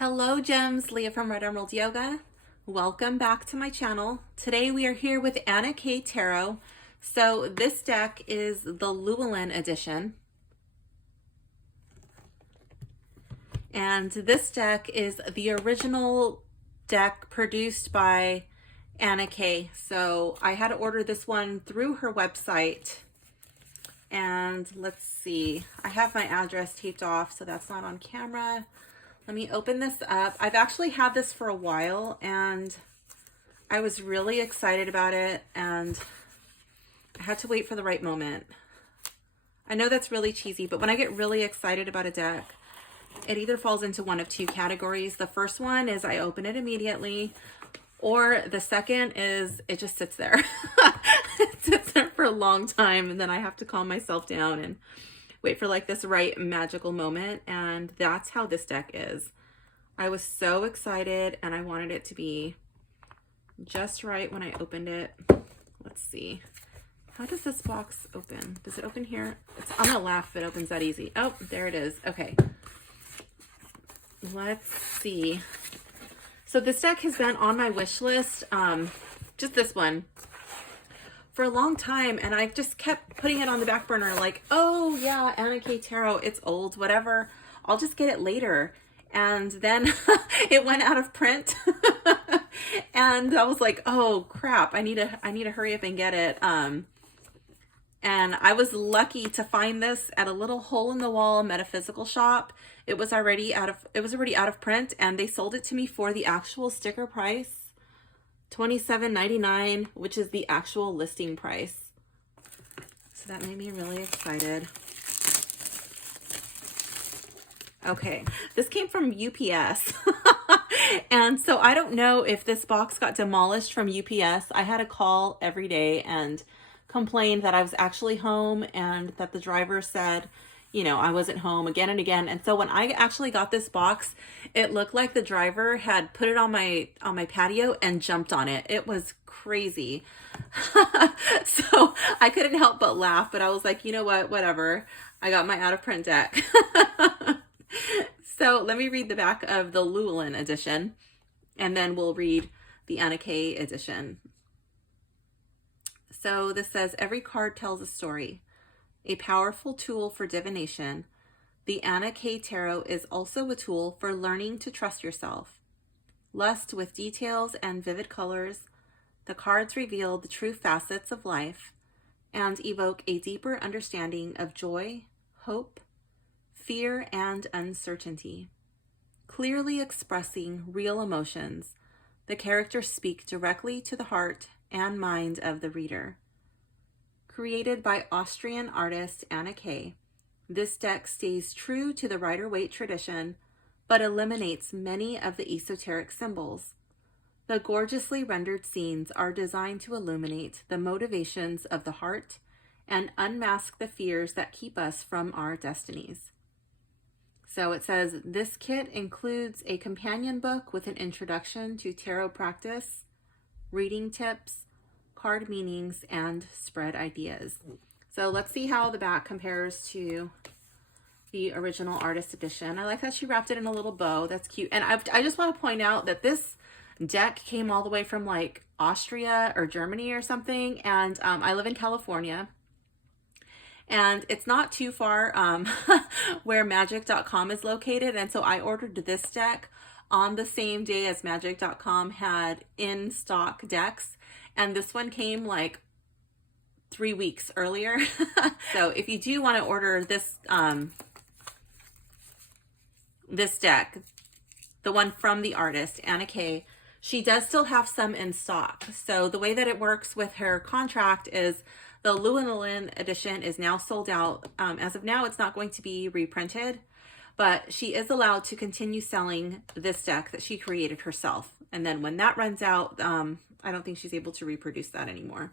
Hello gems, Leah from Red Emerald Yoga. Welcome back to my channel. Today we are here with Anna K Tarot. So this deck is the Llewellyn edition. And this deck is the original deck produced by Anna K. So I had to order this one through her website. And let's see, I have my address taped off, so that's not on camera. Let me open this up. I've actually had this for a while and I was really excited about it and I had to wait for the right moment. I know that's really cheesy, but when I get really excited about a deck, it either falls into one of two categories. The first one is I open it immediately, or the second is it just sits there. It sits there for a long time and then I have to calm myself down and wait for like this right magical moment. And that's how this deck is. I was so excited and I wanted it to be just right when I opened it. Let's see. How does this box open? Does it open here? I'm gonna laugh if it opens that easy. Oh, there it is. Okay. Let's see. So this deck has been on my wish list, just this one, for a long time, and I just kept putting it on the back burner like, oh yeah, Anna K Tarot, it's old, whatever, I'll just get it later. And then it went out of print and I was like, oh crap, I need to hurry up and get it. And I was lucky to find this at a little hole in the wall metaphysical shop. It was already out of print and they sold it to me for the actual sticker price. $27.99, which is the actual listing price. So that made me really excited. Okay, this came from UPS. And so I don't know if this box got demolished from UPS. I had a call every day and complained that I was actually home and that the driver said, you know, I wasn't home again and again. And so when I actually got this box, it looked like the driver had put it on my patio and jumped on it. It was crazy. So I couldn't help but laugh, but I was like, you know what, whatever. I got my out of print deck. So let me read the back of the Llewellyn edition and then we'll read the Anna K edition. So this says, every card tells a story. A powerful tool for divination, the Anna K Tarot is also a tool for learning to trust yourself. Lush with details and vivid colors, the cards reveal the true facets of life and evoke a deeper understanding of joy, hope, fear, and uncertainty. Clearly expressing real emotions, the characters speak directly to the heart and mind of the reader. Created by Austrian artist Anna K, this deck stays true to the Rider-Waite tradition, but eliminates many of the esoteric symbols. The gorgeously rendered scenes are designed to illuminate the motivations of the heart and unmask the fears that keep us from our destinies. So it says, this kit includes a companion book with an introduction to tarot practice, reading tips, card meanings, and spread ideas. So let's see how the back compares to the original artist edition. I like that she wrapped it in a little bow. That's cute. And I just want to point out that this deck came all the way from like Austria or Germany or something. And I live in California. And it's not too far where magic.com is located. And so I ordered this deck on the same day as magic.com had in stock decks. And this one came like 3 weeks earlier. So if you do want to order this, this deck, the one from the artist, Anna K, she does still have some in stock. So the way that it works with her contract is the Llewellyn edition is now sold out. As of now, it's not going to be reprinted, but she is allowed to continue selling this deck that she created herself. And then when that runs out, I don't think she's able to reproduce that anymore.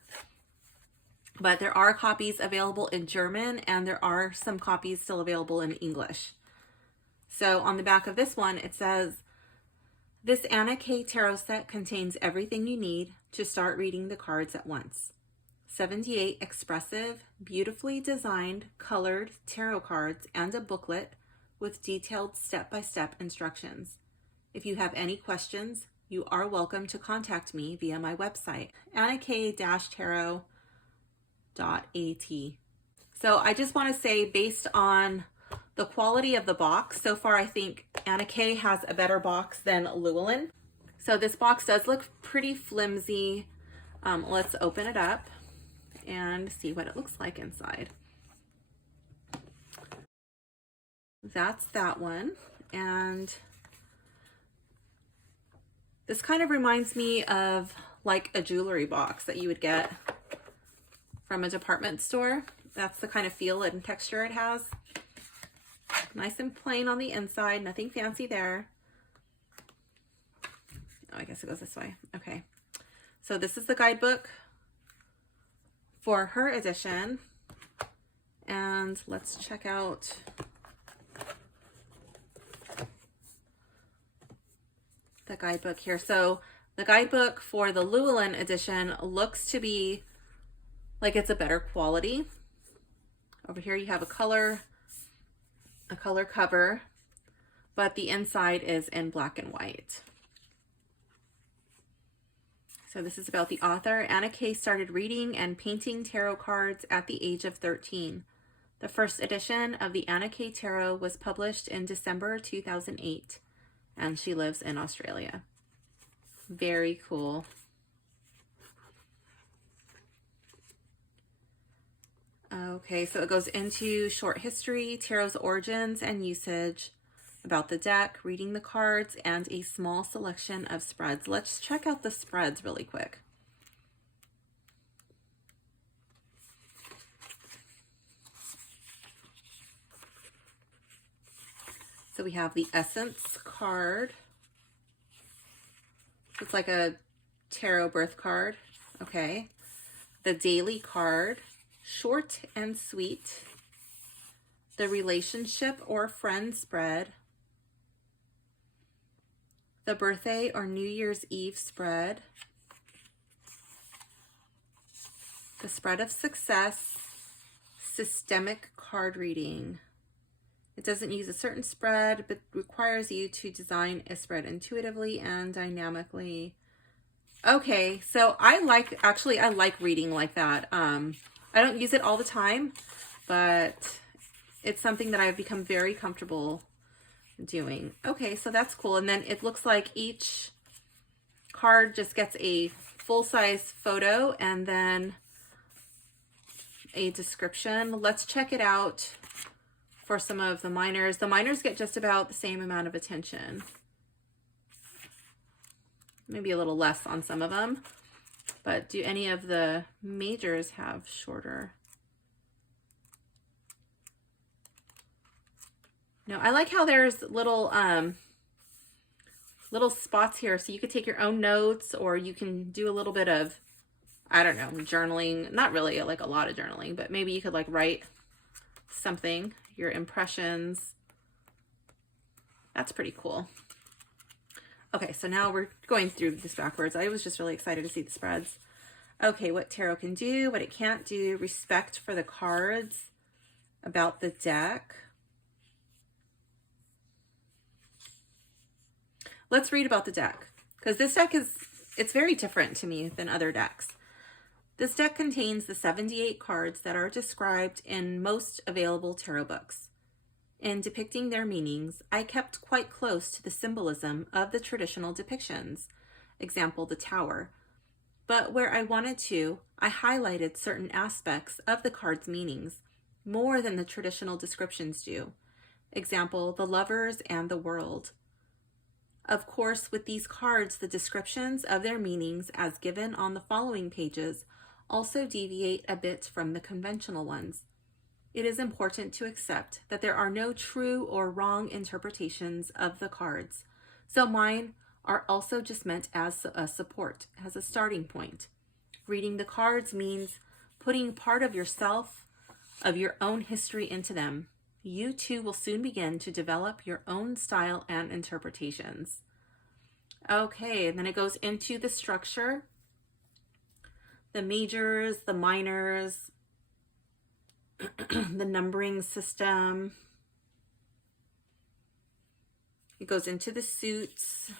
But there are copies available in German and there are some copies still available in English. So on the back of this one, it says, this Anna K Tarot set contains everything you need to start reading the cards at once. 78 expressive, beautifully designed, colored tarot cards and a booklet with detailed step-by-step instructions. If you have any questions, you are welcome to contact me via my website, annak-tarot.at. So I just want to say, based on the quality of the box, so far I think Anna K has a better box than Llewellyn. So this box does look pretty flimsy. Let's open it up and see what it looks like inside. That's that one. And this kind of reminds me of like a jewelry box that you would get from a department store. That's the kind of feel and texture it has. Nice and plain on the inside, nothing fancy there. Oh, I guess it goes this way. Okay. So this is the guidebook for her edition. And let's check out the guidebook here. So the guidebook for the Llewellyn edition looks to be like it's a better quality. Over here you have a color cover, but the inside is in black and white. So this is about the author. Anna K started reading and painting tarot cards at the age of 13. The first edition of the Anna K Tarot was published in December 2008, and she lives in Australia. Very cool. Okay, so it goes into short history, tarot's origins and usage, about the deck, reading the cards, and a small selection of spreads. Let's check out the spreads really quick. So we have the Essence card. It's like a tarot birth card. Okay. The Daily card, short and sweet. The Relationship or Friend spread. The Birthday or New Year's Eve spread. The Spread of Success, Systemic card reading. It doesn't use a certain spread, but requires you to design a spread intuitively and dynamically. Okay, so I like reading like that. I don't use it all the time, but it's something that I've become very comfortable doing. Okay, so that's cool. And then it looks like each card just gets a full-size photo and then a description. Let's check it out for some of the minors. The minors get just about the same amount of attention. Maybe a little less on some of them. But do any of the majors have shorter? No, I like how there's little spots here, so you could take your own notes, or you can do a little bit of, I don't know, journaling. Not really like a lot of journaling, but maybe you could like write something, your impressions. That's pretty cool. Okay, so now we're going through this backwards. I was just really excited to see the spreads. Okay, what tarot can do, what it can't do, respect for the cards, about the deck. Let's read about the deck, because this deck it's very different to me than other decks. This deck contains the 78 cards that are described in most available tarot books. In depicting their meanings, I kept quite close to the symbolism of the traditional depictions, example the Tower, but where I wanted to, I highlighted certain aspects of the card's meanings, more than the traditional descriptions do, example the Lovers and the World. Of course, with these cards, the descriptions of their meanings as given on the following pages also deviate a bit from the conventional ones. It is important to accept that there are no true or wrong interpretations of the cards, so mine are also just meant as a support, as a starting point. Reading the cards means putting part of yourself, of your own history into them. You too will soon begin to develop your own style and interpretations. Okay, and then it goes into the structure, the majors, the minors, the numbering system. It It goes into the suits.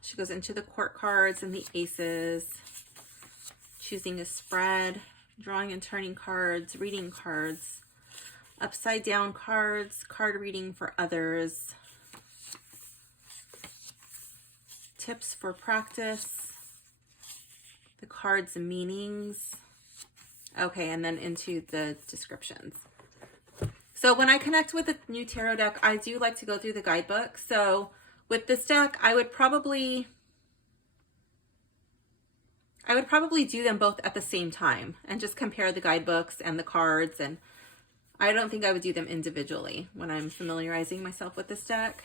She goes into the court cards and the aces, choosing a spread, drawing and turning cards, reading cards, upside down cards, card reading for others, tips for practice, the cards' meanings. Okay, and then into the descriptions. So when I connect with a new tarot deck, I do like to go through the guidebook. So with this deck, I would probably do them both at the same time and just compare the guidebooks and the cards. And I don't think I would do them individually when I'm familiarizing myself with this deck.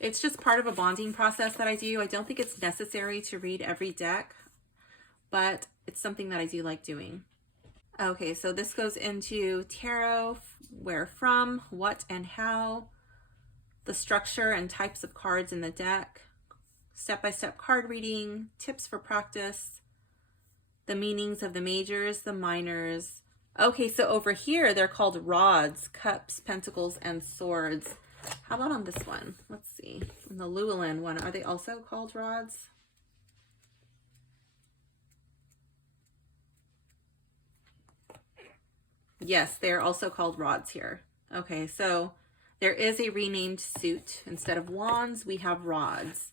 It's just part of a bonding process that I do. I don't think it's necessary to read every deck, but it's something that I do like doing. Okay, so this goes into tarot, where from, what and how, the structure and types of cards in the deck, step-by-step card reading, tips for practice, the meanings of the majors, the minors. Okay, so over here, they're called rods, cups, pentacles, and swords. How about on this one? Let's see. In the Llewellyn one, are they also called rods? Yes, they're also called rods here. Okay, so there is a renamed suit. Instead of wands, we have rods.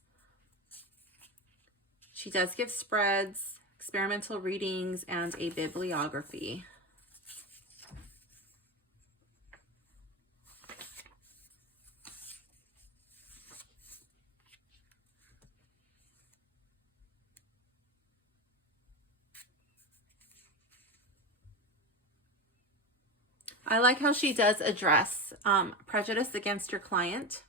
She does give spreads, experimental readings, and a bibliography. I like how she does address prejudice against your client.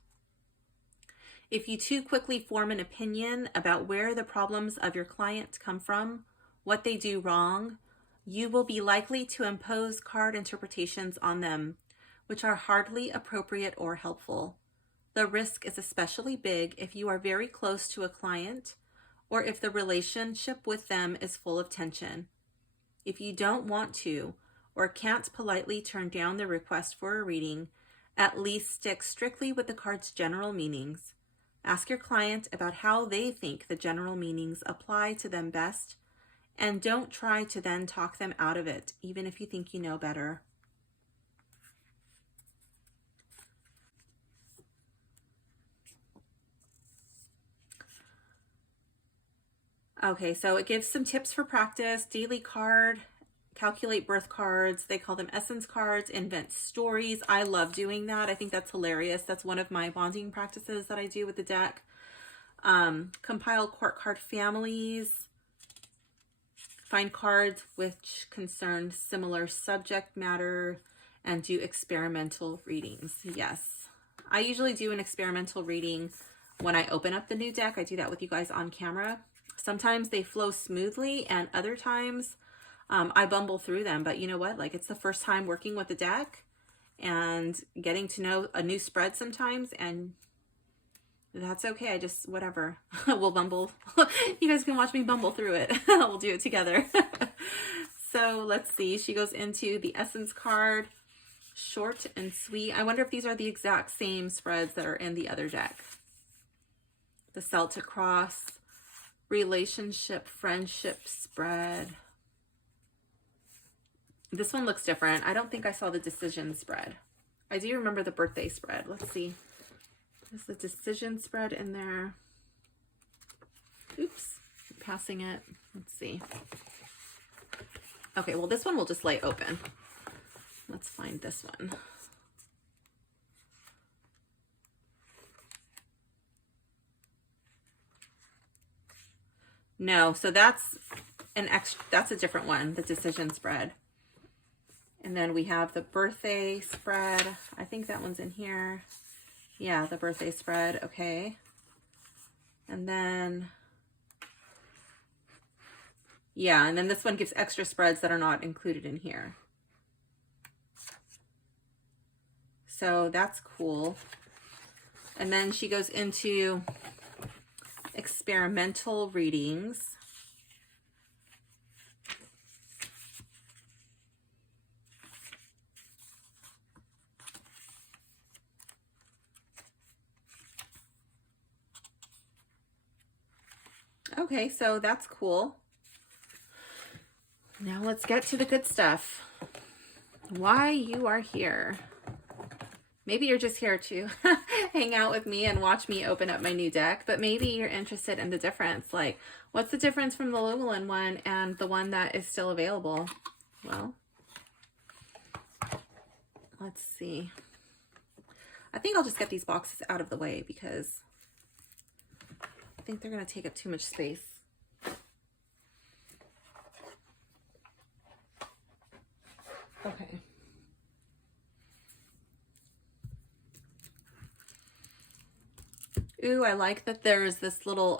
If you too quickly form an opinion about where the problems of your client come from, what they do wrong, you will be likely to impose card interpretations on them, which are hardly appropriate or helpful. The risk is especially big if you are very close to a client or if the relationship with them is full of tension. If you don't want to or can't politely turn down the request for a reading, at least stick strictly with the card's general meanings. Ask your client about how they think the general meanings apply to them best, and don't try to then talk them out of it, even if you think you know better. Okay, so it gives some tips for practice, daily card, calculate birth cards. They call them essence cards, invent stories. I love doing that. I think that's hilarious. That's one of my bonding practices that I do with the deck. Compile court card families. Find cards which concern similar subject matter and do experimental readings. Yes, I usually do an experimental reading when I open up the new deck. I do that with you guys on camera. Sometimes they flow smoothly and other times I bumble through them, but you know what? Like, it's the first time working with the deck and getting to know a new spread sometimes, and that's okay. I just, whatever, we'll bumble. You guys can watch me bumble through it. We'll do it together. So let's see. She goes into the essence card, short and sweet. I wonder if these are the exact same spreads that are in the other deck. The Celtic cross, relationship, friendship spread. This one looks different. I don't think I saw the decision spread. I do remember the birthday spread. Let's see. Is the decision spread in there? Oops, I'm passing it. Let's see. Okay, well, this one we'll just lay open. Let's find this one. No, so that's an extra, that's a different one, the decision spread. And then we have the birthday spread. I think that one's in here. Yeah, the birthday spread. Okay. And then, yeah, and then this one gives extra spreads that are not included in here. So that's cool. And then she goes into experimental readings. Okay, so that's cool. Now let's get to the good stuff. Why you are here. Maybe you're just here to hang out with me and watch me open up my new deck, but maybe you're interested in the difference. Like, what's the difference from the Llewellyn one and the one that is still available? Well, let's see. I think I'll just get these boxes out of the way because I think they're going to take up too much space. Okay. Ooh, I like that there's this little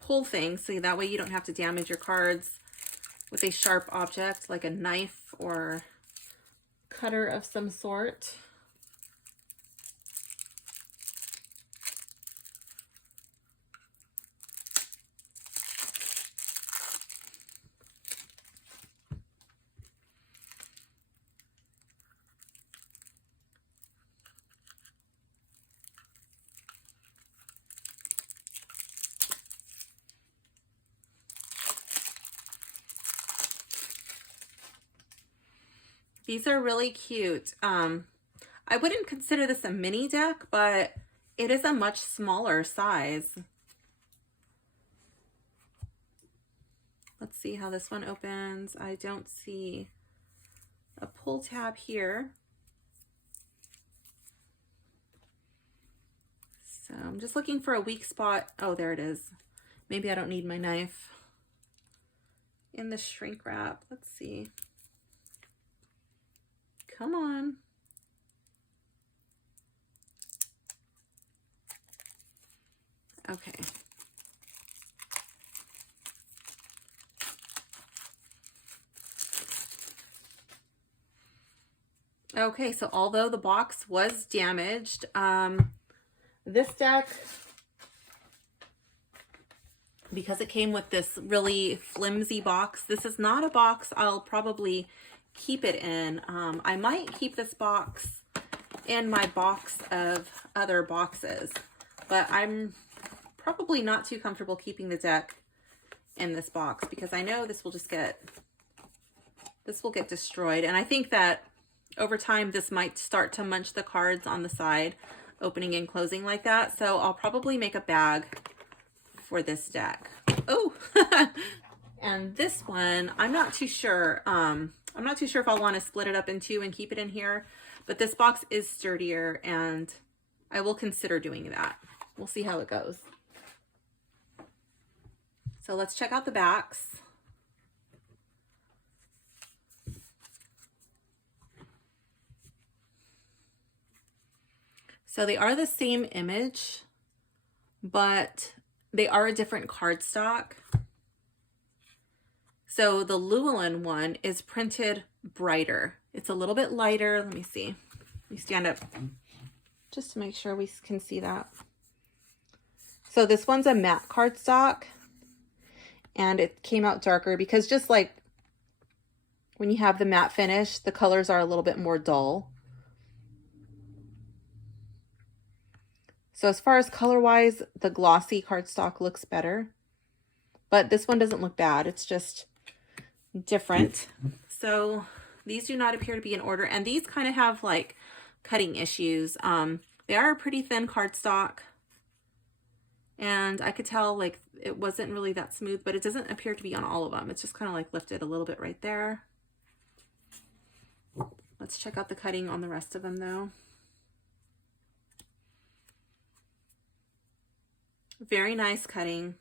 pull thing, so that way you don't have to damage your cards with a sharp object like a knife or cutter of some sort. These are really cute. I wouldn't consider this a mini deck, but it is a much smaller size. Let's see how this one opens. I don't see a pull tab here. So I'm just looking for a weak spot. Oh, there it is. Maybe I don't need my knife in the shrink wrap. Let's see. Come on. Okay. Okay, so although the box was damaged, this deck, because it came with this really flimsy box, this is not a box I'll probably keep it in. I might keep this box in my box of other boxes, but I'm probably not too comfortable keeping the deck in this box because I know this will get destroyed. And I think that over time, this might start to munch the cards on the side, opening and closing like that. So I'll probably make a bag for this deck. Oh, and this one, I'm not too sure. I'm not too sure if I'll want to split it up in two and keep it in here, but this box is sturdier and I will consider doing that. We'll see how it goes. So let's check out the backs. So they are the same image, but they are a different cardstock. So the Llewellyn one is printed brighter. It's a little bit lighter. Let me see. Let me stand up just to make sure we can see that. So this one's a matte cardstock and it came out darker because just like when you have the matte finish, the colors are a little bit more dull. So as far as color-wise, the glossy cardstock looks better, but this one doesn't look bad. It's just different. So these do not appear to be in order, and these kind of have like cutting issues. They are a pretty thin cardstock, and I could tell like it wasn't really that smooth, but it doesn't appear to be on all of them. It's just kind of like lifted a little bit right there. Let's check out the cutting on the rest of them though. Very nice cutting.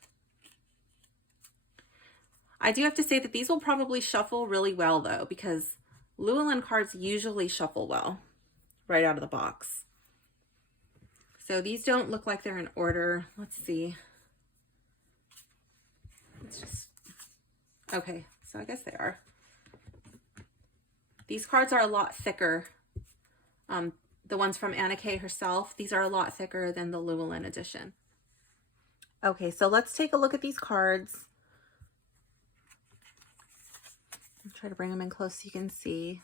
I do have to say that these will probably shuffle really well though, because Llewellyn cards usually shuffle well right out of the box. So these don't look like they're in order. Let's see. It's just, okay, so I guess they are. These cards are a lot thicker. The ones from Anna Kay herself, these are a lot thicker than the Llewellyn edition. Okay, so let's take a look at these cards. I'll try to bring them in close so you can see.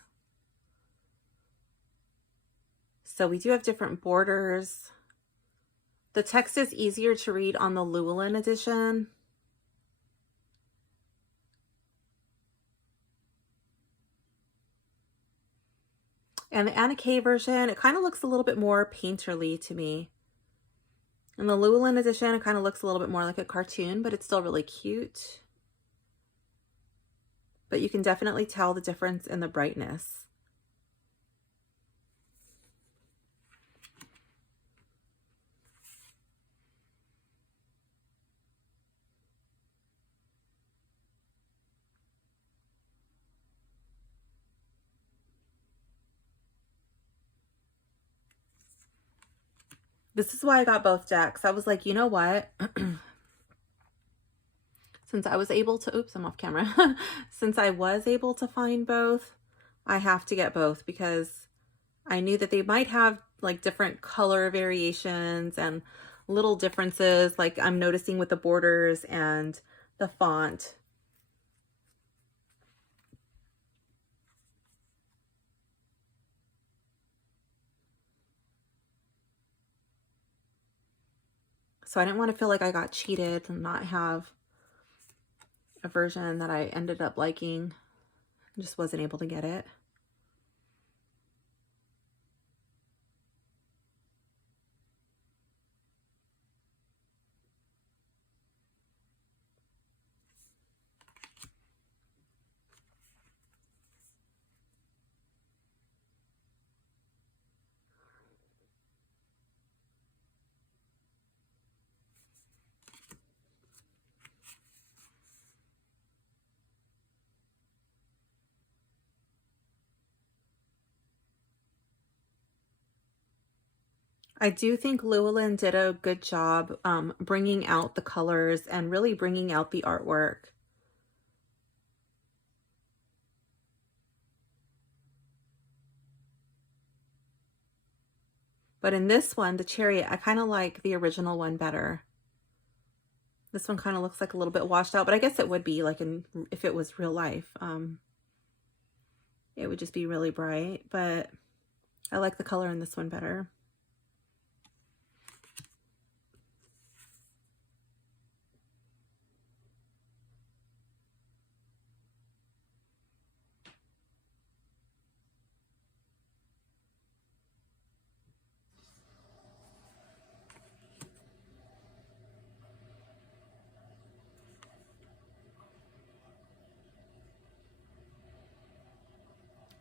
So we do have different borders. The text is easier to read on the Llewellyn edition. And the Anna Kay version, it kind of looks a little bit more painterly to me. In the Llewellyn edition, it kind of looks a little bit more like a cartoon, but it's still really cute. But you can definitely tell the difference in the brightness. This is why I got both decks. I was like, you know what? Since I was able to, oops, I'm off camera. Since I was able to find both, I have to get both because I knew that they might have like different color variations and little differences, like I'm noticing with the borders and the font. So I didn't want to feel like I got cheated and not have a version that I ended up liking. I just wasn't able to get it. I do think Llewellyn did a good job bringing out the colors and really bringing out the artwork. But in this one, the Chariot, I kind of like the original one better. This one kind of looks like a little bit washed out, but I guess it would be like if it was real life. It would just be really bright, but I like the color in this one better.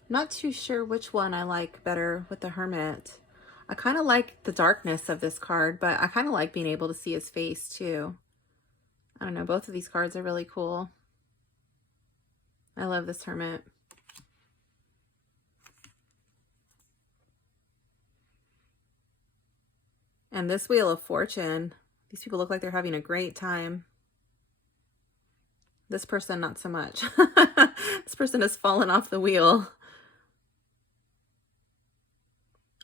Not too sure which one I like better with the Hermit. I kind of like the darkness of this card, but I kind of like being able to see his face too. I don't know, both of these cards are really cool. I love this Hermit. And this Wheel of Fortune, these people look like they're having a great time. This person, not so much. This person has fallen off the wheel.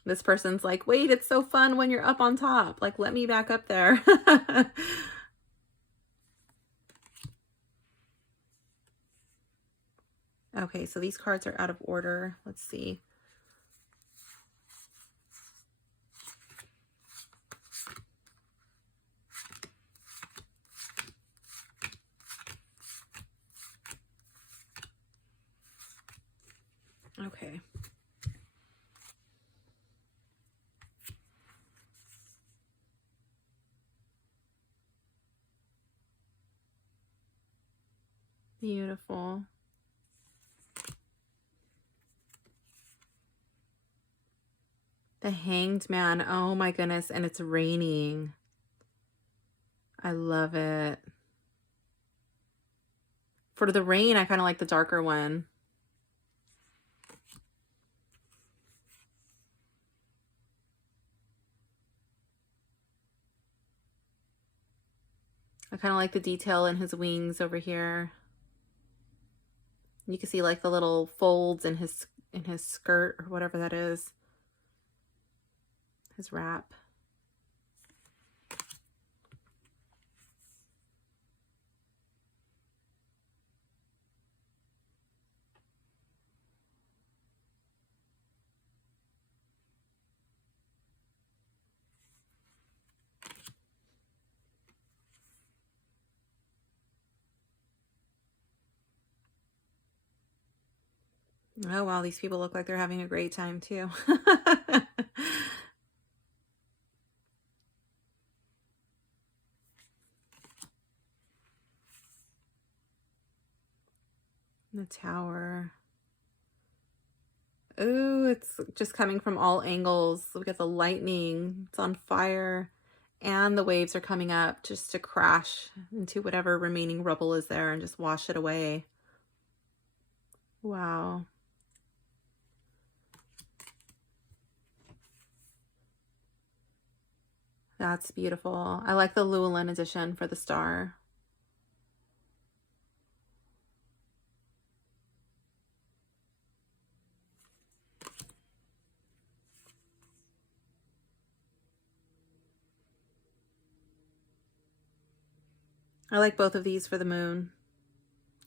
This person's like, wait, it's so fun when you're up on top. Like, let me back up there. Okay, so these cards are out of order. Let's see. Okay. Beautiful. The Hanged Man. Oh my goodness. And it's raining. I love it. For the rain, I kind of like the darker one. I kind of like the detail in his wings over here. You can see like the little folds in his skirt or whatever that is. His wrap. Oh, wow. These people look like they're having a great time too. The tower. Oh, it's just coming from all angles. Look at the lightning. It's on fire. And the waves are coming up just to crash into whatever remaining rubble is there and just wash it away. Wow. That's beautiful. I like the Llewellyn edition for the star. I like both of these for the moon.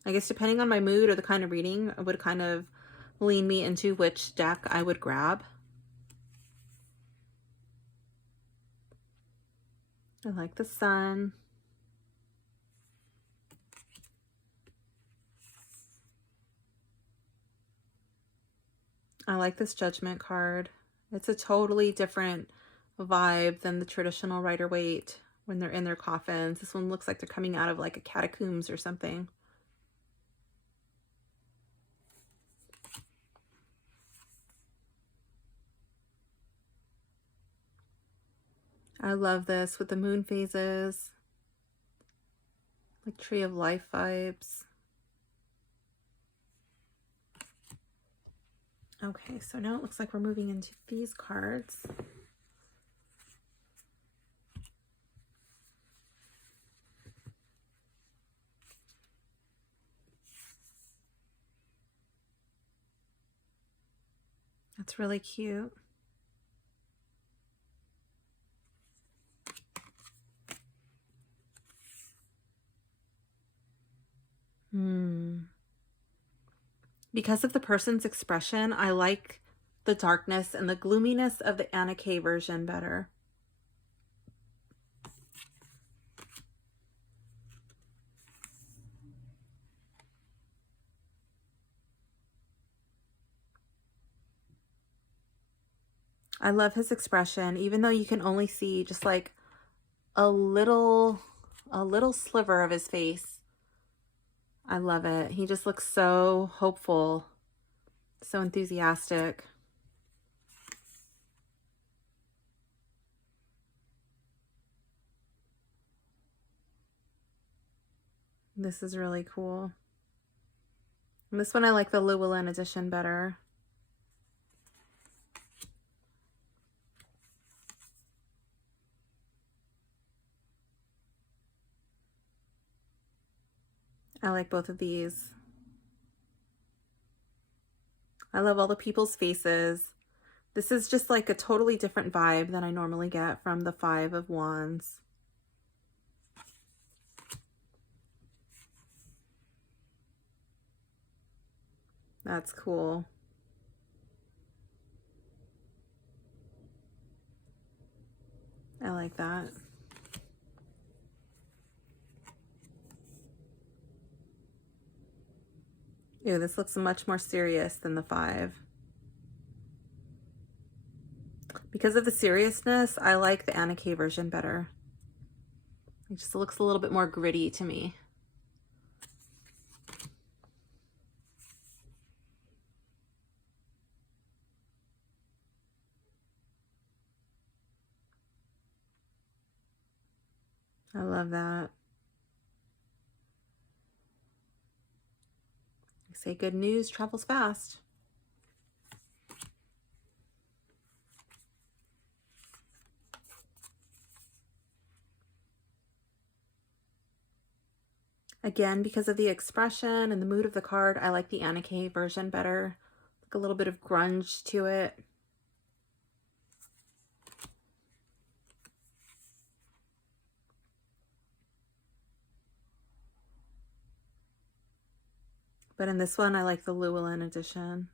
I guess depending on my mood or the kind of reading, it would kind of lean me into which deck I would grab. I like the sun. I like this Judgment card. It's a totally different vibe than the traditional Rider-Waite when they're in their coffins. This one looks like they're coming out of like a catacombs or something. I love this with the moon phases. Like Tree of Life vibes. Okay, so now it looks like we're moving into these cards. That's really cute. Because of the person's expression, I like the darkness and the gloominess of the Anna K version better. I love his expression, even though you can only see just like a little sliver of his face. I love it. He just looks so hopeful, so enthusiastic. This is really cool. And this one I like the Llewellyn edition better. I like both of these. I love all the people's faces. This is just like a totally different vibe than I normally get from the Five of Wands. That's cool. I like that. Ew, this looks much more serious than the Five. Because of the seriousness, I like the Anna K version better. It just looks a little bit more gritty to me. I love that. I say good news travels fast. Again, because of the expression and the mood of the card, I like the Anna K version better. Like a little bit of grunge to it. But in this one, I like the Llewellyn edition.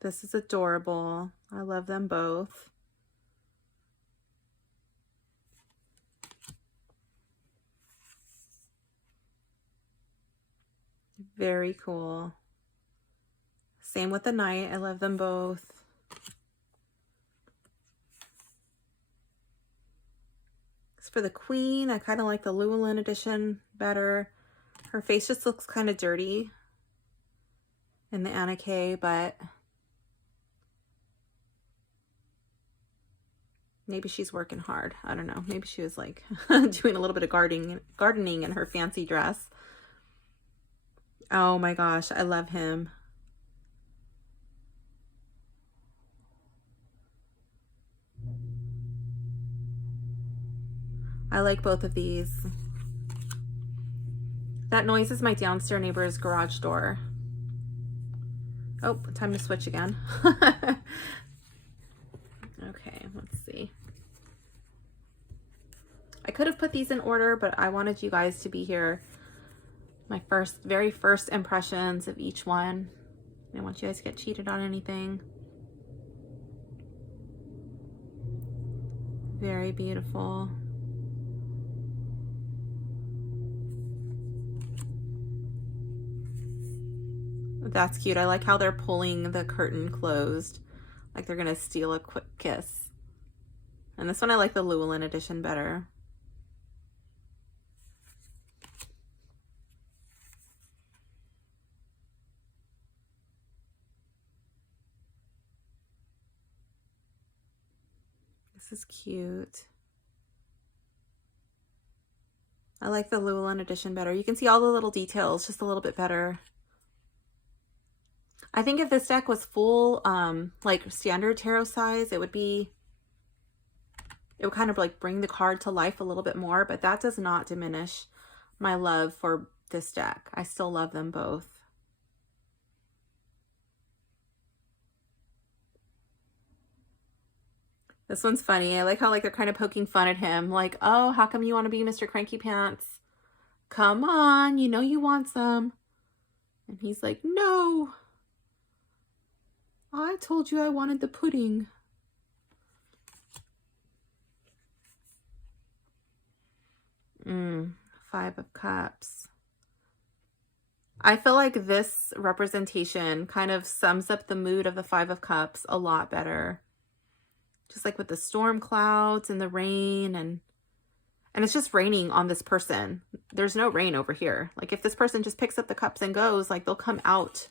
This is adorable. I love them both. Very cool. Same with the knight. I love them both. As for the queen, I kind of like the Llewellyn edition better. Her face just looks kind of dirty in the Anna K, but maybe she's working hard. I don't know. Maybe she was like doing a little bit of gardening in her fancy dress. Oh my gosh, I love him. I like both of these. That noise is my downstairs neighbor's garage door. Oh, time to switch again. Okay, let's see. I could have put these in order, but I wanted you guys to be here. My very first impressions of each one. I don't want you guys to get cheated on anything. Very beautiful. That's cute. I like how they're pulling the curtain closed, like they're gonna steal a quick kiss. And this one I like the Llewellyn edition better. This is cute. I like the Llewellyn edition better. You can see all the little details just a little bit better. I think if this deck was full, like standard tarot size, it would kind of like bring the card to life a little bit more, but that does not diminish my love for this deck. I still love them both. This one's funny. I like how like they're kind of poking fun at him. Like, oh, how come you want to be Mr. Cranky Pants? Come on, you know you want some. And he's like, no. I told you I wanted the pudding. Five of Cups. I feel like this representation kind of sums up the mood of the Five of Cups a lot better. Just like with the storm clouds and the rain, and it's just raining on this person. There's no rain over here. Like if this person just picks up the cups and goes, like they'll come out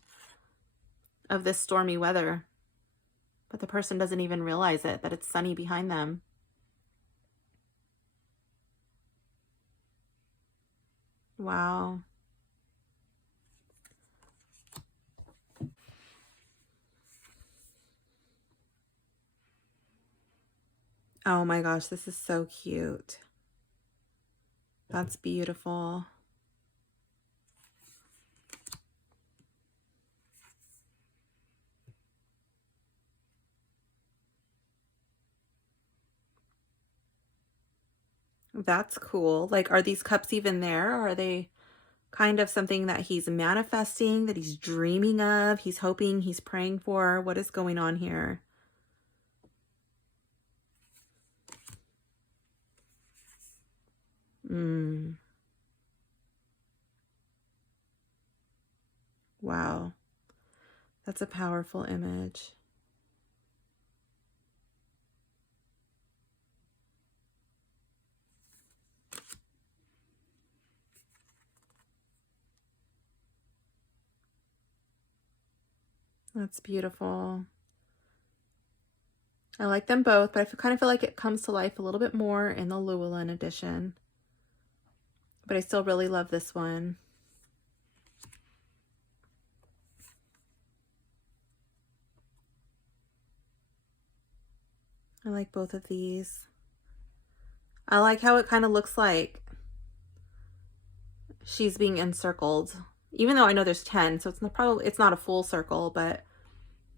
of this stormy weather. But the person doesn't even realize it, that it's sunny behind them. Wow. Oh my gosh, this is so cute. That's beautiful. That's cool. Like, are these cups even there? Or are they kind of something that he's manifesting, that he's dreaming of, he's hoping, he's praying for? What is going on here? Wow. That's a powerful image. That's beautiful. I like them both, but I kind of feel like it comes to life a little bit more in the Llewellyn edition. But I still really love this one. I like both of these. I like how it kind of looks like she's being encircled. Even though I know there's 10, so it's not a full circle, but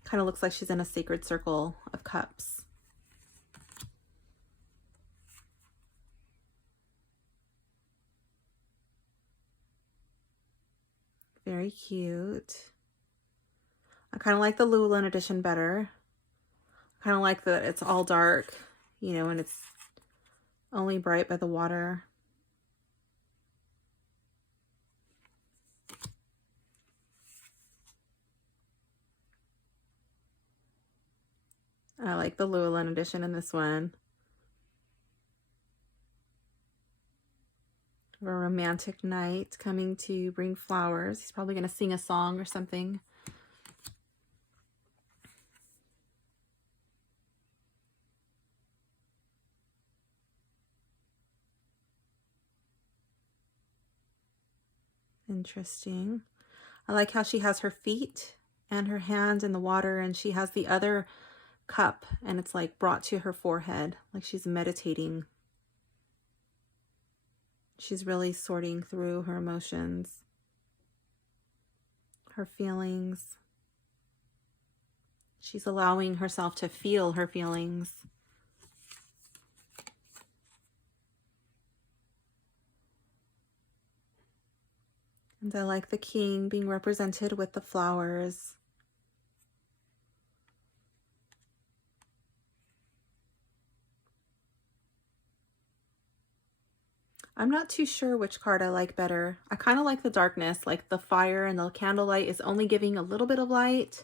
kind of looks like she's in a sacred circle of cups. Very cute. I kind of like the Llewellyn edition better. I kind of like that it's all dark, you know, and it's only bright by the water. I like the Llewellyn edition in this one. A romantic night coming to bring flowers. He's probably going to sing a song or something. Interesting. I like how she has her feet and her hands in the water, and she has the other cup, and it's like brought to her forehead, like she's meditating. She's really sorting through her emotions, her feelings. She's allowing herself to feel her feelings. And I like the king being represented with the flowers. I'm not too sure which card I like better. I kind of like the darkness, like the fire and the candlelight is only giving a little bit of light,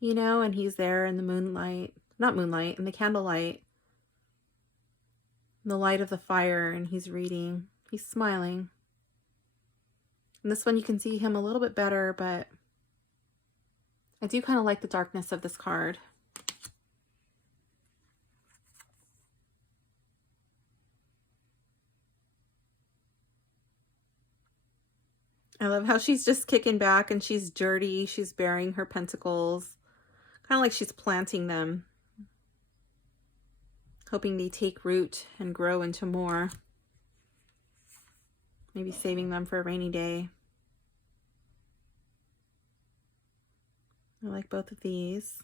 you know, and he's there in the moonlight, not moonlight, in the candlelight, in the light of the fire, and he's reading, he's smiling. And this one you can see him a little bit better, but I do kind of like the darkness of this card. I love how she's just kicking back and she's dirty. She's burying her pentacles, kind of like she's planting them, hoping they take root and grow into more. Maybe saving them for a rainy day. I like both of these.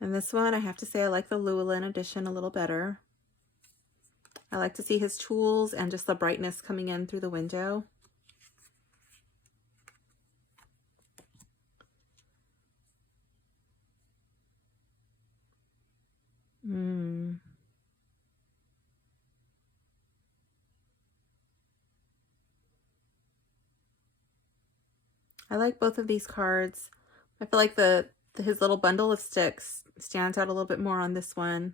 And this one, I have to say, I like the Llewellyn edition a little better. I like to see his tools and just the brightness coming in through the window. I like both of these cards. I feel like his little bundle of sticks stands out a little bit more on this one.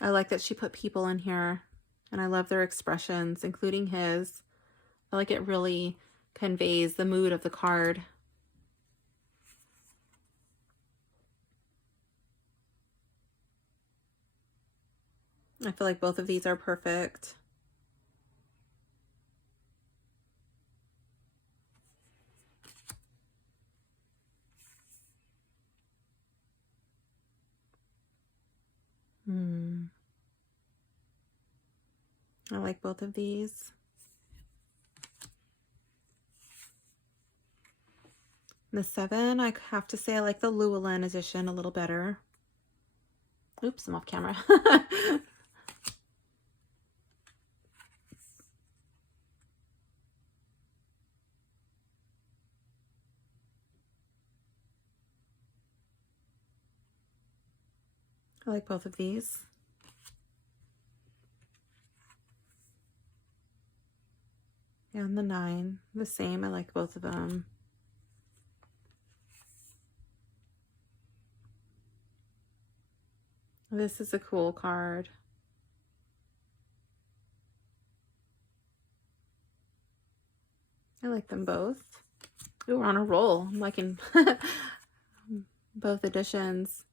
I like that she put people in here, and I love their expressions, including his. I like it really conveys the mood of the card. I feel like both of these are perfect. I like both of these. The 7, I have to say I like the Llewellyn edition a little better. Oops, I'm off camera. I like both of these. And the 9, the same. I like both of them. This is a cool card. I like them both. Ooh, we're on a roll. I'm liking both editions.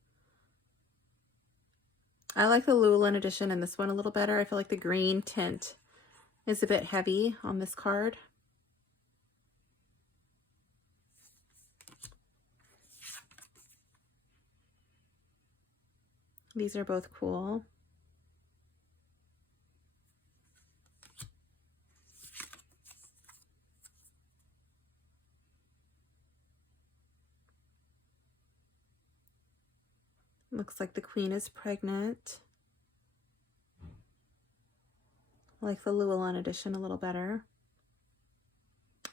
I like the Llewellyn edition and this one a little better. I feel like the green tint is a bit heavy on this card. These are both cool. Looks like the queen is pregnant. I like the Llewellyn edition a little better.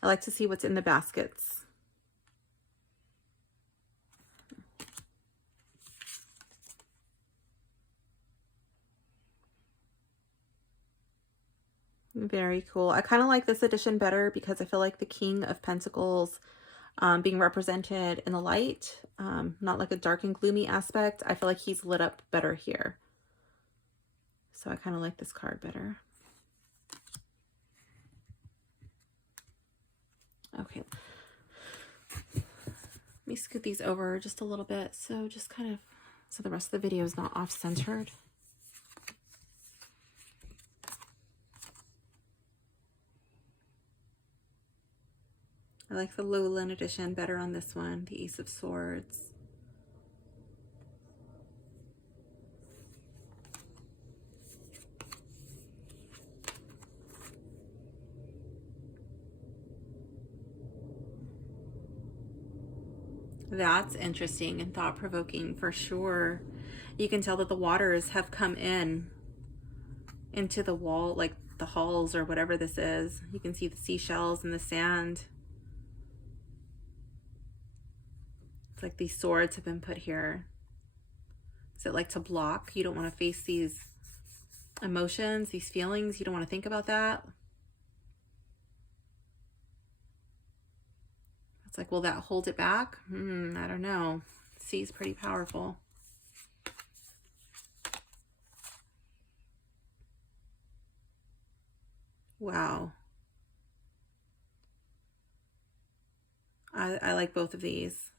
I like to see what's in the baskets. Very cool. I kind of like this edition better because I feel like the King of Pentacles being represented in the light, not like a dark and gloomy aspect. I feel like he's lit up better here. So I kind of like this card better. Okay. Let me scoot these over just a little bit. So just kind of, so the rest of the video is not off-centered. I like the Llewellyn edition better on this one, the Ace of Swords. That's interesting and thought-provoking for sure. You can tell that the waters have come into the wall, like the halls or whatever this is. You can see the seashells and the sand. It's like these swords have been put here. Is it like to block? You don't want to face these emotions, these feelings. You don't want to think about that. It's like, will that hold it back? I don't know. Sea is pretty powerful. Wow. I like both of these.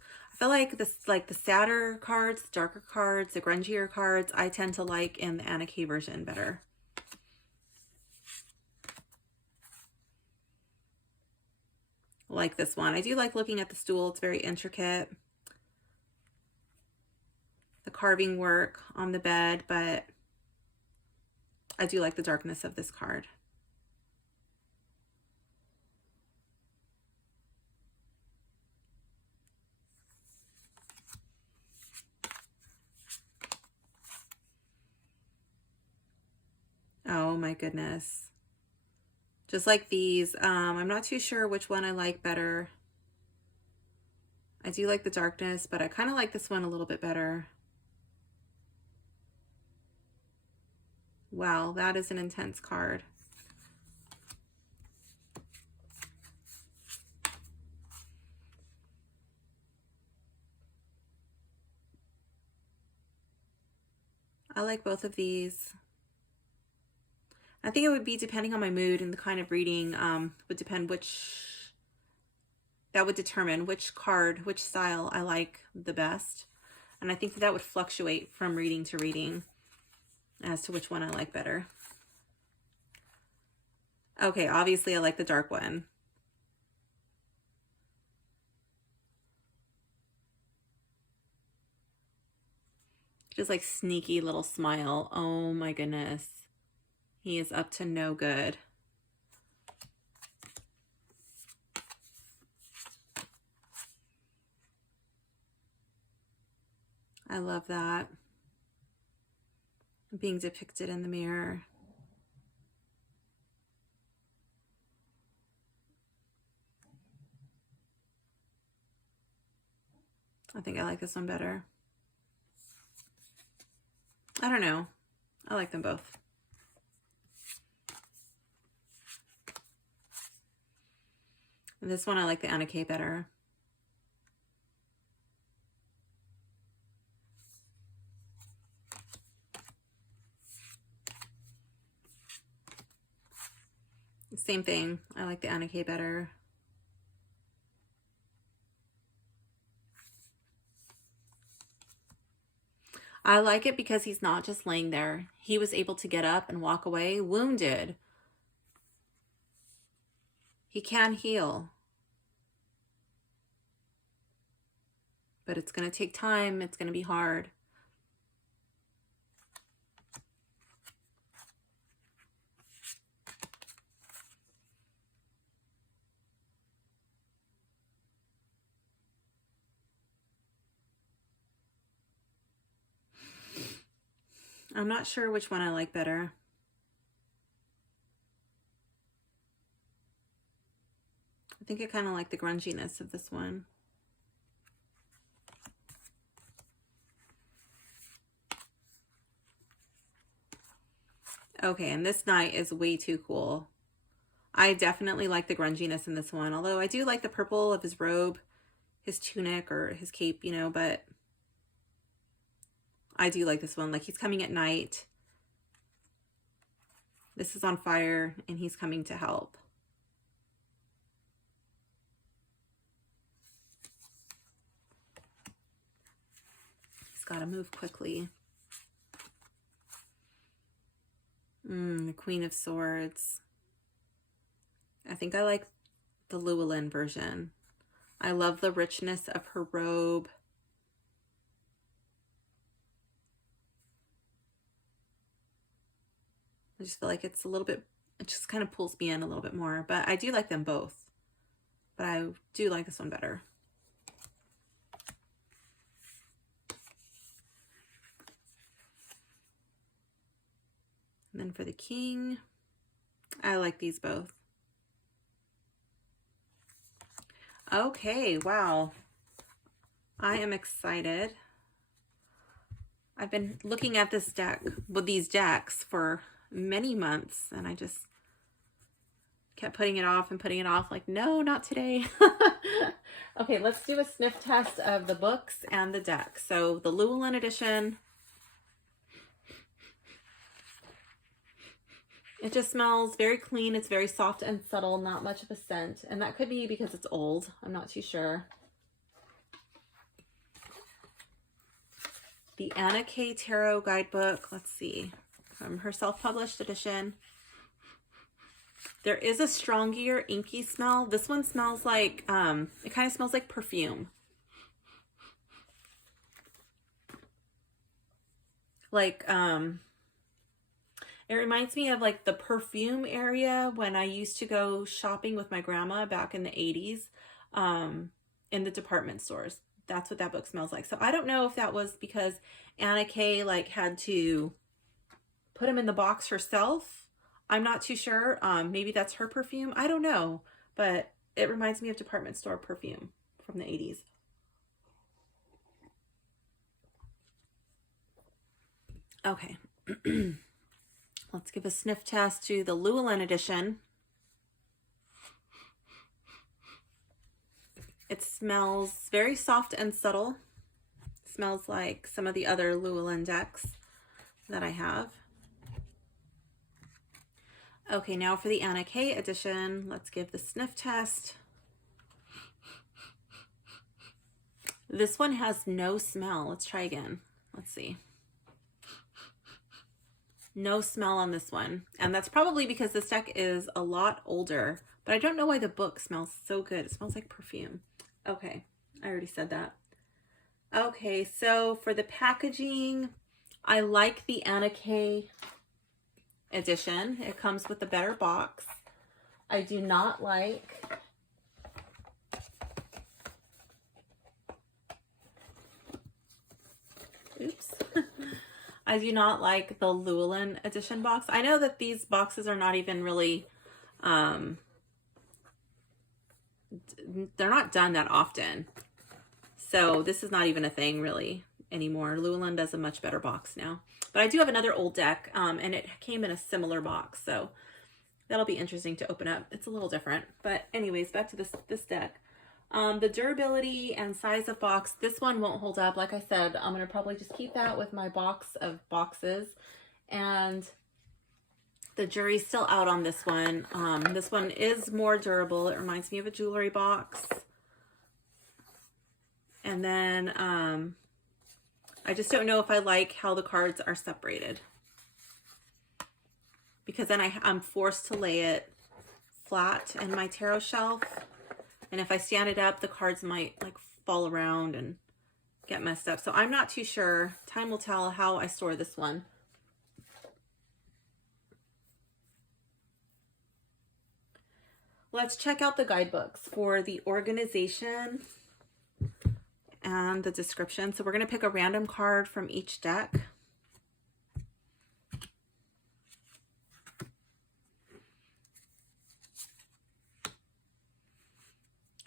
I feel like this, like the sadder cards, the darker cards, the grungier cards, I tend to like in the Anna K version better. Like this one. I do like looking at the stool. It's very intricate. The carving work on the bed, but I do like the darkness of this card. Oh my goodness. Just like these. I'm not too sure which one I like better. I do like the darkness, but I kind of like this one a little bit better. Wow, that is an intense card. I like both of these. I think it would be depending on my mood and the kind of reading, would depend that would determine which card, which style I like the best. And I think that would fluctuate from reading to reading as to which one I like better. Okay, obviously I like the dark one. Just like sneaky little smile. Oh my goodness. He is up to no good. I love that. Being depicted in the mirror. I think I like this one better. I don't know. I like them both. And this one I like the Anna K better. Same thing. I like the Anna K better. I like it because he's not just laying there. He was able to get up and walk away wounded. He can heal. But it's going to take time. It's going to be hard. I'm not sure which one I like better. I think I kind of like the grunginess of this one. Okay, and this knight is way too cool. I definitely like the grunginess in this one, although I do like the purple of his robe, his tunic or his cape, you know, but I do like this one. Like, he's coming at night. This is on fire and he's coming to help. He's got to move quickly. The Queen of Swords. I think I like the Llewellyn version. I love the richness of her robe. I just feel like it's a little bit, it just kind of pulls me in a little bit more, but I do like them both. But I do like this one better. And then for the king, I like these both. Okay, wow. I am excited. I've been looking at this deck, with these decks for many months, and I just kept putting it off and putting it off, like, no, not today. Okay, let's do a sniff test of the books and the deck. So the Llewellyn edition, it just smells very clean. It's very soft and subtle, not much of a scent. And that could be because it's old. I'm not too sure. The Anna K. Tarot Guidebook, let's see, from her self-published edition. There is a strongier, inky smell. This one smells like, it kind of smells like perfume. Like, it reminds me of like the perfume area when I used to go shopping with my grandma back in the 80s, in the department stores. That's what that book smells like. So I don't know if that was because Anna Kay like had to put them in the box herself. I'm not too sure. Maybe that's her perfume. I don't know, but it reminds me of department store perfume from the 80s. Okay. Let's give a sniff test to the Llewellyn edition. It smells very soft and subtle. It smells like some of the other Llewellyn decks that I have. Okay, now for the Anna K edition, let's give the sniff test. This one has no smell. Let's try again. Let's see. No smell on this one. And that's probably because this deck is a lot older, but I don't know why the book smells so good. It smells like perfume. Okay, I already said that. Okay, so for the packaging, I like the Anna K edition. It comes with a better box. I do not like I do not like the Llewellyn edition box. I know that these boxes are not even really they're not done that often. So this is not even a thing really anymore. Llewellyn does a much better box now. But I do have another old deck, and it came in a similar box. So that'll be interesting to open up. It's a little different. But anyways, back to this deck. The durability and size of box, this one won't hold up. Like I said, I'm going to probably just keep that with my box of boxes. And the jury's still out on this one. This one is more durable. It reminds me of a jewelry box. And then I just don't know if I like how the cards are separated, because then I'm forced to lay it flat in my tarot shelf. And if I stand it up, the cards might like fall around and get messed up. So I'm not too sure. Time will tell how I store this one. Let's check out the guidebooks for the organization and the description. So we're going to pick a random card from each deck.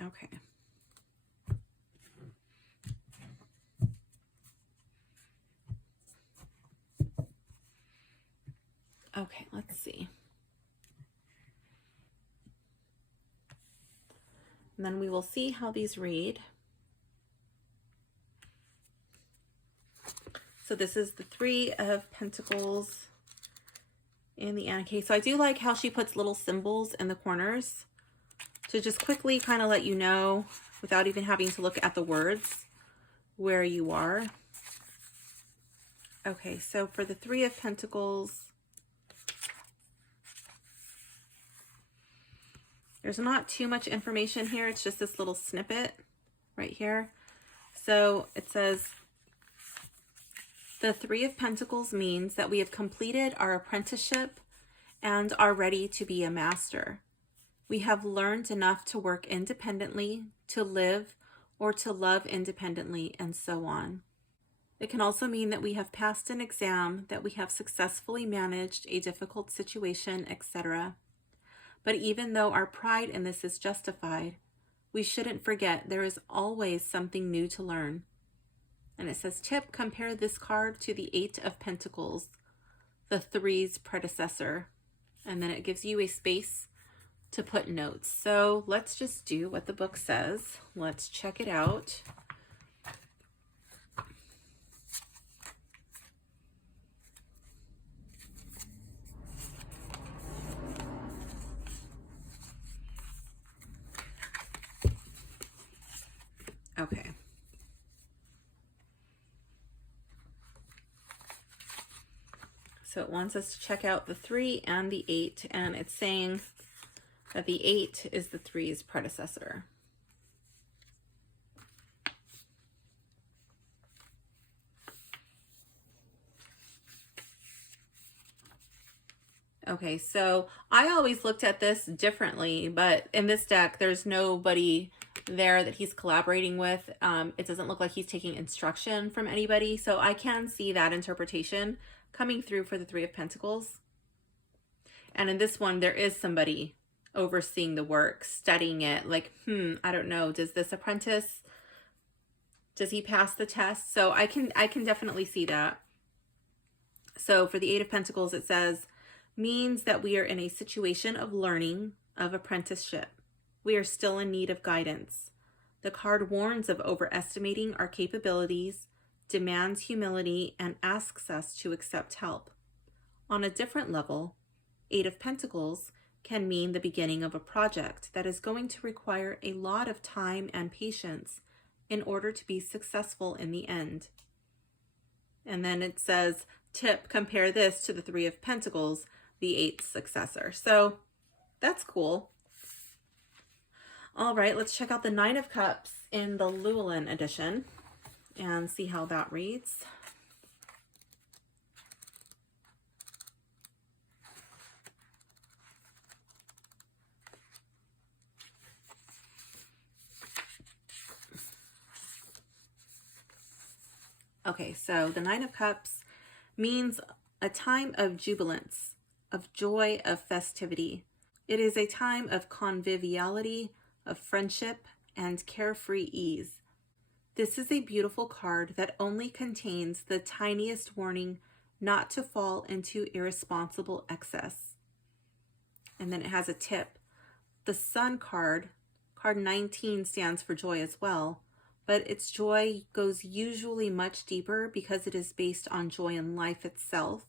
Okay. Okay, let's see. And then we will see how these read. So this is the Three of Pentacles in the Anna. So I do like how she puts little symbols in the corners to just quickly kind of let you know, without even having to look at the words, where you are. Okay, so for the Three of Pentacles, there's not too much information here. It's just this little snippet right here. So it says, the Three of Pentacles means that we have completed our apprenticeship and are ready to be a master. We have learned enough to work independently, to live or to love independently, and so on. It can also mean that we have passed an exam, that we have successfully managed a difficult situation, etc. But even though our pride in this is justified, we shouldn't forget there is always something new to learn. And it says, tip, compare this card to the Eight of Pentacles, the Three's predecessor. And then it gives you a space to put notes. So let's just do what the book says. Let's check it out. Okay. So it wants us to check out the 3 and the 8, and it's saying that the 8 is the 3's predecessor. Okay, so I always looked at this differently, but in this deck, there's nobody there that he's collaborating with. It doesn't look like he's taking instruction from anybody, so I can see that interpretation coming through for the Three of Pentacles. And in this one, there is somebody overseeing the work, studying it, like, I don't know, does this apprentice, does he pass the test? So I can definitely see that. So for the Eight of Pentacles, it says, means that we are in a situation of learning, of apprenticeship. We are still in need of guidance. The card warns of overestimating our capabilities, demands humility, and asks us to accept help. On a different level, Eight of Pentacles can mean the beginning of a project that is going to require a lot of time and patience in order to be successful in the end. And then it says, tip, compare this to the Three of Pentacles, the 8th successor. So that's cool. All right, let's check out the Nine of Cups in the Llewellyn edition and see how that reads. Okay, so the Nine of Cups means a time of jubilance, of joy, of festivity. It is a time of conviviality, of friendship, and carefree ease. This is a beautiful card that only contains the tiniest warning not to fall into irresponsible excess. And then it has a tip. The Sun card, card 19, stands for joy as well, but its joy goes usually much deeper because it is based on joy in life itself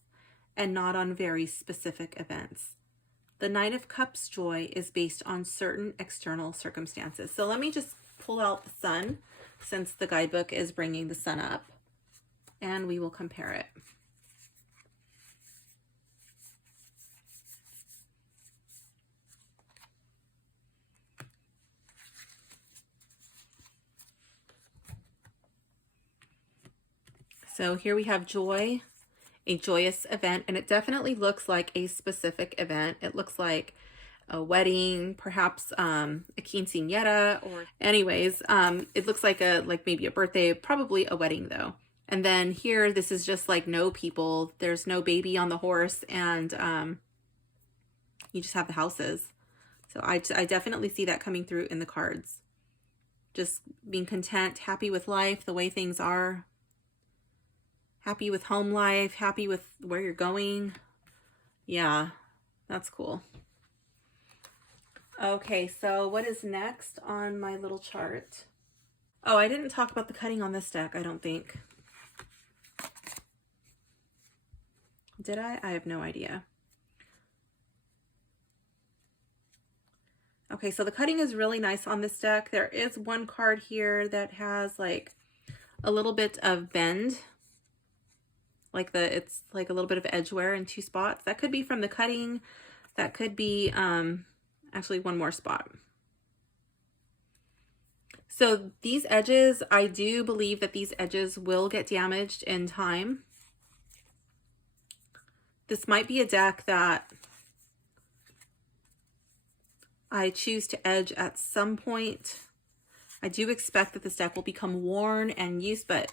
and not on very specific events. The Nine of Cups joy is based on certain external circumstances. So let me just pull out the Sun, since the guidebook is bringing the Sun up, and we will compare it. So here we have joy, a joyous event, and it definitely looks like a specific event. It looks like a wedding, perhaps a quinceañera, or anyways, it looks like maybe a birthday, probably a wedding though. And then here, this is just like no people. There's no baby on the horse, and you just have the houses. So I definitely see that coming through in the cards. Just being content, happy with life, the way things are. Happy with home life, happy with where you're going. Yeah, that's cool. Okay, so what is next on my little chart? Oh, I didn't talk about the cutting on this deck, I don't think. Did I? I have no idea. Okay, so the cutting is really nice on this deck. There is one card here that has like a little bit of bend. Like it's like a little bit of edge wear in 2 spots. That could be from the cutting. That could be actually one more spot. So these edges, I do believe that these edges will get damaged in time. This might be a deck that I choose to edge at some point. I do expect that this deck will become worn and used, but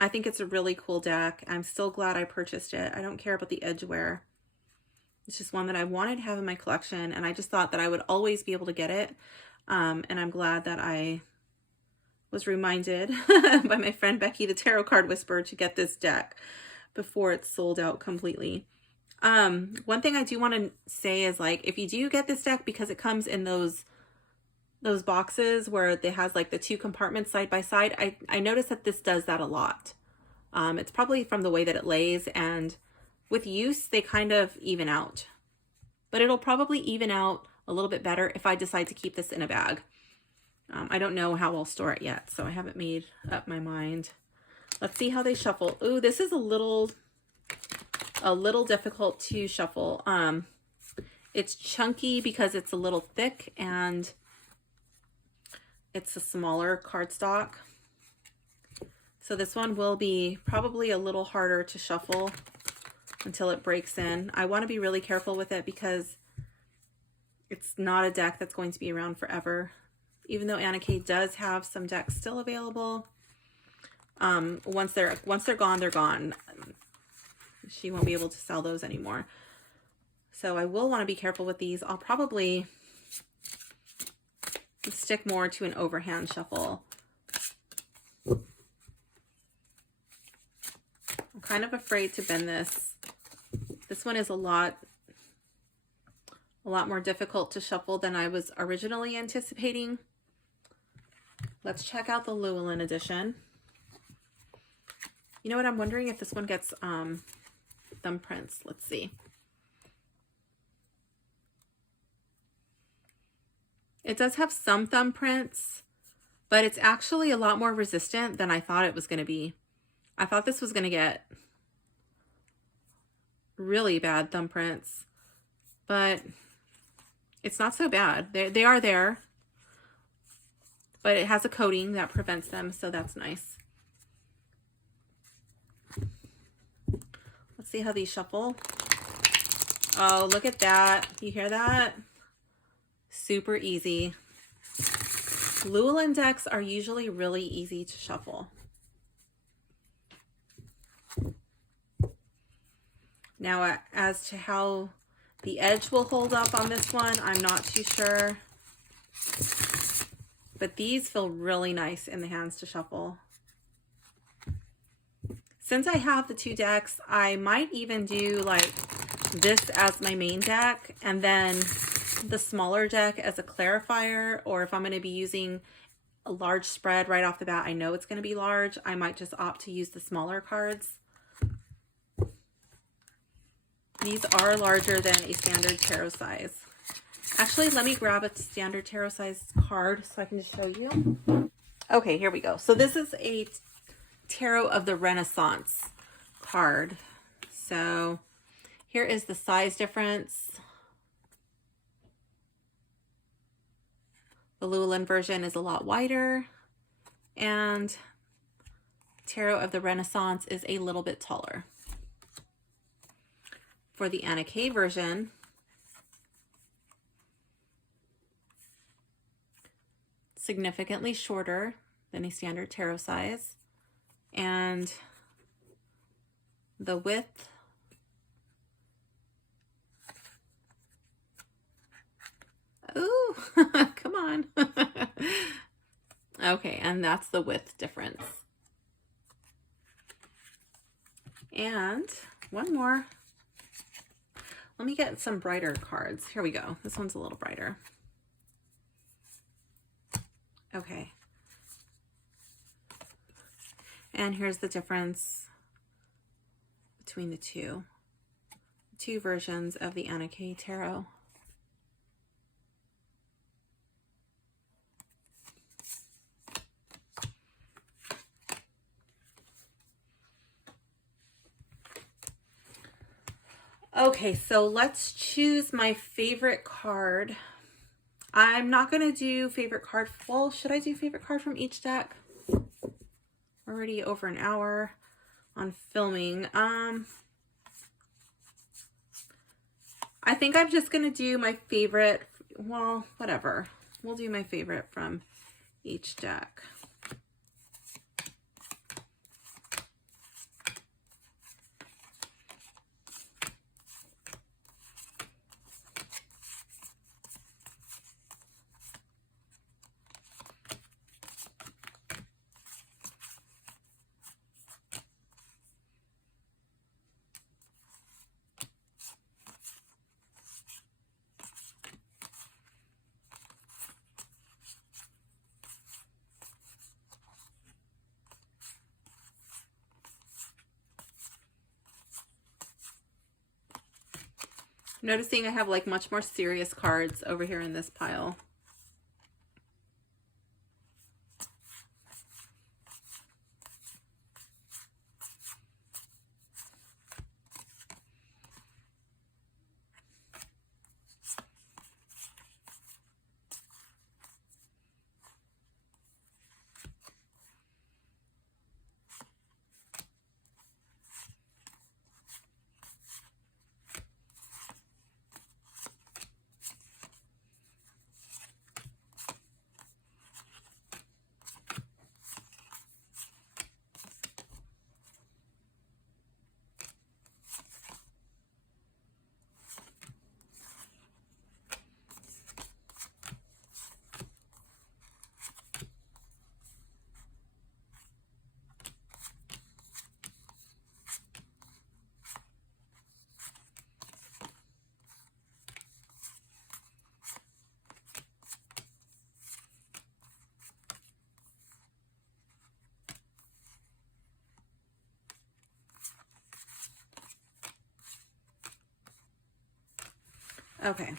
I think it's a really cool deck. I'm still glad I purchased it. I don't care about the edge wear. It's just one that I wanted to have in my collection, and I just thought that I would always be able to get it. And I'm glad that I was reminded by my friend Becky, the Tarot Card Whisperer, to get this deck before it's sold out completely. One thing I do want to say is, like, if you do get this deck, because it comes in those boxes where it has like the 2 compartments side by side, I noticed that this does that a lot. It's probably from the way that it lays, and with use they kind of even out, but it'll probably even out a little bit better if I decide to keep this in a bag. I don't know how I'll store it yet, so I haven't made up my mind. Let's see how they shuffle. Ooh, this is a little difficult to shuffle. It's chunky because it's a little thick, and it's a smaller cardstock. So this one will be probably a little harder to shuffle until it breaks in. I want to be really careful with it because it's not a deck that's going to be around forever. Even though Anna Kay does have some decks still available, once they're gone, they're gone. She won't be able to sell those anymore. So I will want to be careful with these. I'll probably stick more to an overhand shuffle. I'm kind of afraid to bend this. This one is a lot more difficult to shuffle than I was originally anticipating. Let's check out the Llewellyn edition. You know what? I'm wondering if this one gets thumbprints. Let's see. It does have some thumbprints, but it's actually a lot more resistant than I thought it was going to be. I thought this was going to get really bad thumbprints, but it's not so bad. They are there, but it has a coating that prevents them, so that's nice. Let's see how these shuffle. Oh, look at that. You hear that? Super easy. Llewellyn decks are usually really easy to shuffle. Now, as to how the edge will hold up on this one, I'm not too sure. But these feel really nice in the hands to shuffle. Since I have the 2 decks, I might even do like this as my main deck and then the smaller deck as a clarifier, or if I'm going to be using a large spread right off the bat, I know it's going to be large, I might just opt to use the smaller cards. These are larger than a standard tarot size. Actually, let me grab a standard tarot size card so I can just show you. Okay, here we go. So this is a Tarot of the Renaissance card. So here is the size difference. The Llewellyn version is a lot wider, and Tarot of the Renaissance is a little bit taller. For the Anna Kay version, significantly shorter than a standard tarot size, and the width ooh, come on. Okay, and that's the width difference. And one more. Let me get some brighter cards. Here we go. This one's a little brighter. Okay. And here's the difference between the two versions of the Anna K Tarot. Okay, so let's choose my favorite card. I'm not going to do favorite card. Well, should I do favorite card from each deck? Already over an hour on filming. I think I'm just going to do my favorite. Well, whatever. We'll do my favorite from each deck. Noticing I have like much more serious cards over here in this pile. Okay.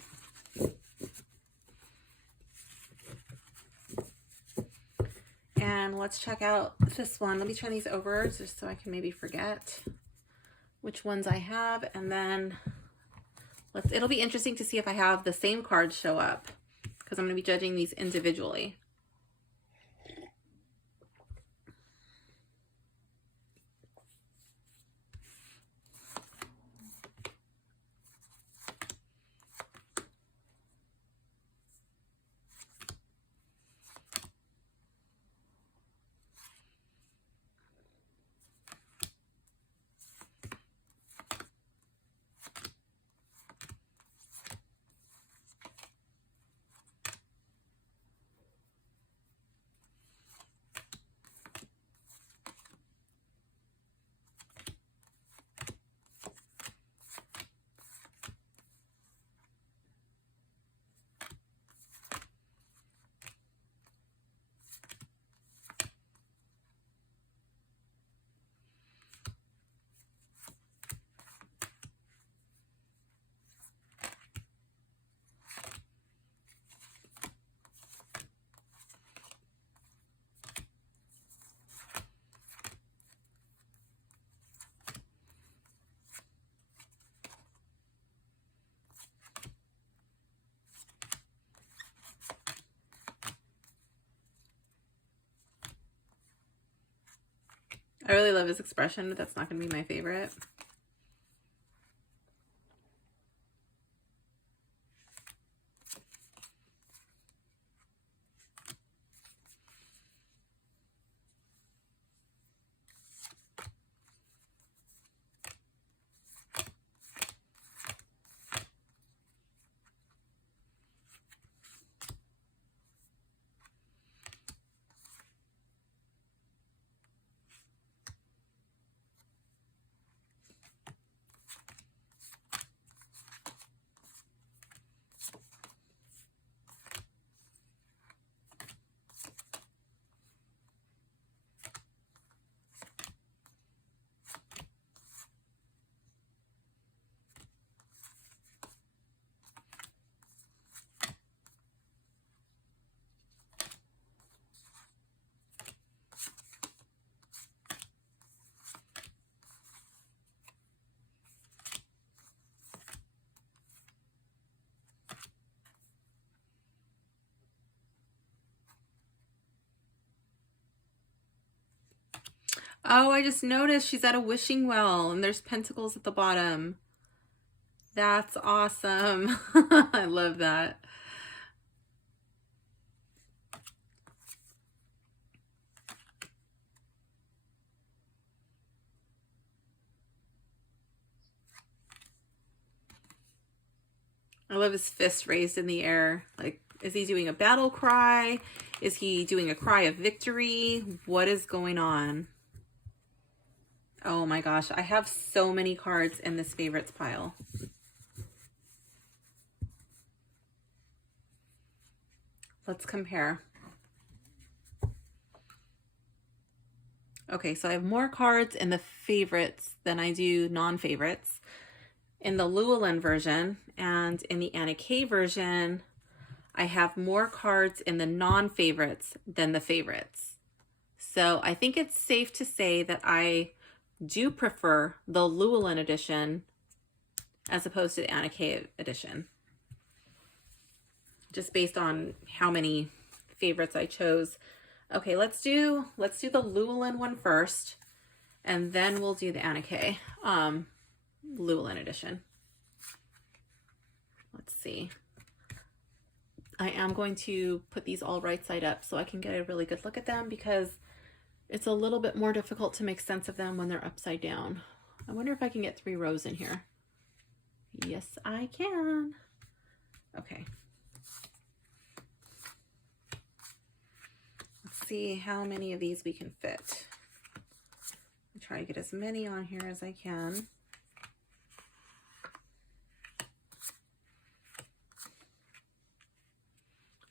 And let's check out this one. Let me turn these over just so I can maybe forget which ones I have. And then it'll be interesting to see if I have the same cards show up, because I'm going to be judging these individually. I really love his expression, but that's not going to be my favorite. Oh, I just noticed she's at a wishing well and there's pentacles at the bottom. That's awesome. I love that. I love his fist raised in the air. Like, is he doing a battle cry? Is he doing a cry of victory? What is going on? Oh my gosh, I have so many cards in this favorites pile. Let's compare. Okay, so I have more cards in the favorites than I do non-favorites. In the Llewellyn version and in the Anna Kay version, I have more cards in the non-favorites than the favorites. So I think it's safe to say that I do prefer the Llewellyn edition as opposed to the Anna Kay edition. Just based on how many favorites I chose. Okay, let's do the Llewellyn one first, and then we'll do the Anna Kay Llewellyn edition. Let's see. I am going to put these all right side up so I can get a really good look at them, because it's a little bit more difficult to make sense of them when they're upside down. I wonder if I can get 3 rows in here. Yes, I can. Okay. Let's see how many of these we can fit. I'll try to get as many on here as I can.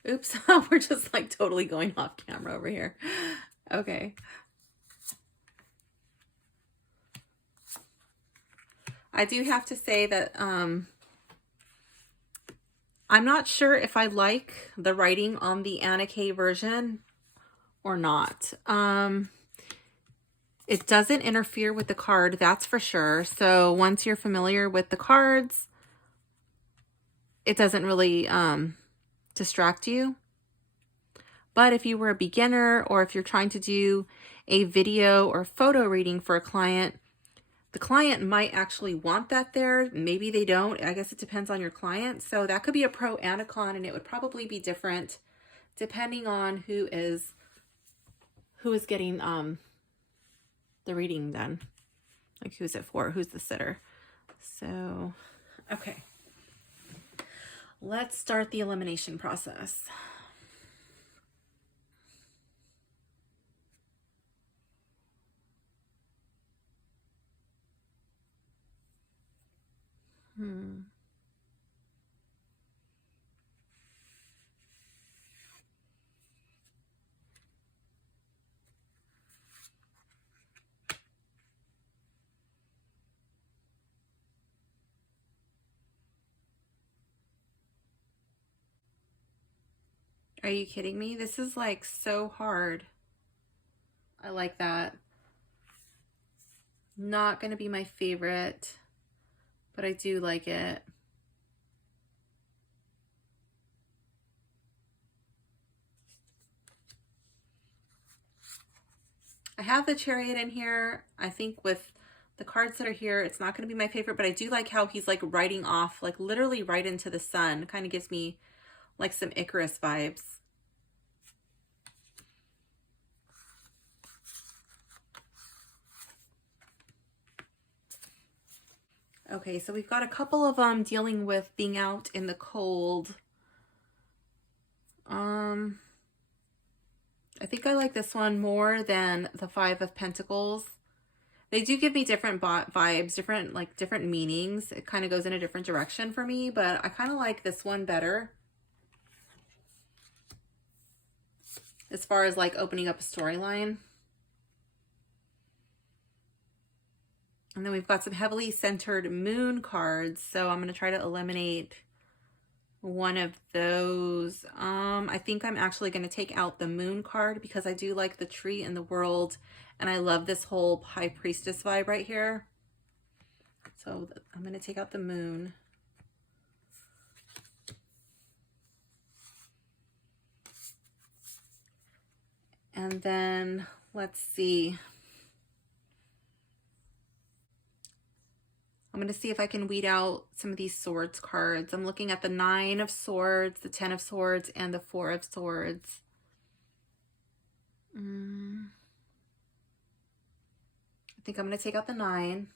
Oops, we're just like totally going off camera over here. Okay. I do have to say that I'm not sure if I like the writing on the Anna Kay version or not. It doesn't interfere with the card, that's for sure. So once you're familiar with the cards, it doesn't really distract you. But if you were a beginner, or if you're trying to do a video or photo reading for a client, the client might actually want that there. Maybe they don't. I guess it depends on your client. So that could be a pro and a con, and it would probably be different depending on who is getting the reading done. Like, who's it for? Who's the sitter? So, okay. Let's start the elimination process. Are you kidding me? This is like so hard. I like that. Not going to be my favorite, but I do like it. I have the Chariot in here. I think with the cards that are here, it's not going to be my favorite, but I do like how he's like riding off, like literally right into the sun. Kind of gives me like some Icarus vibes. Okay, so we've got a couple of them dealing with being out in the cold. I think I like this one more than the 5 of Pentacles. They do give me different vibes, different meanings. It kind of goes in a different direction for me, but I kind of like this one better. As far as like opening up a storyline. And then we've got some heavily centered moon cards. So I'm going to try to eliminate one of those. I think I'm actually going to take out the moon card because I do like the tree in the world. And I love this whole high priestess vibe right here. So I'm going to take out the moon. And then let's see. I'm going to see if I can weed out some of these swords cards. I'm looking at the 9 of swords, the 10 of swords, and the 4 of swords. I think I'm going to take out the 9.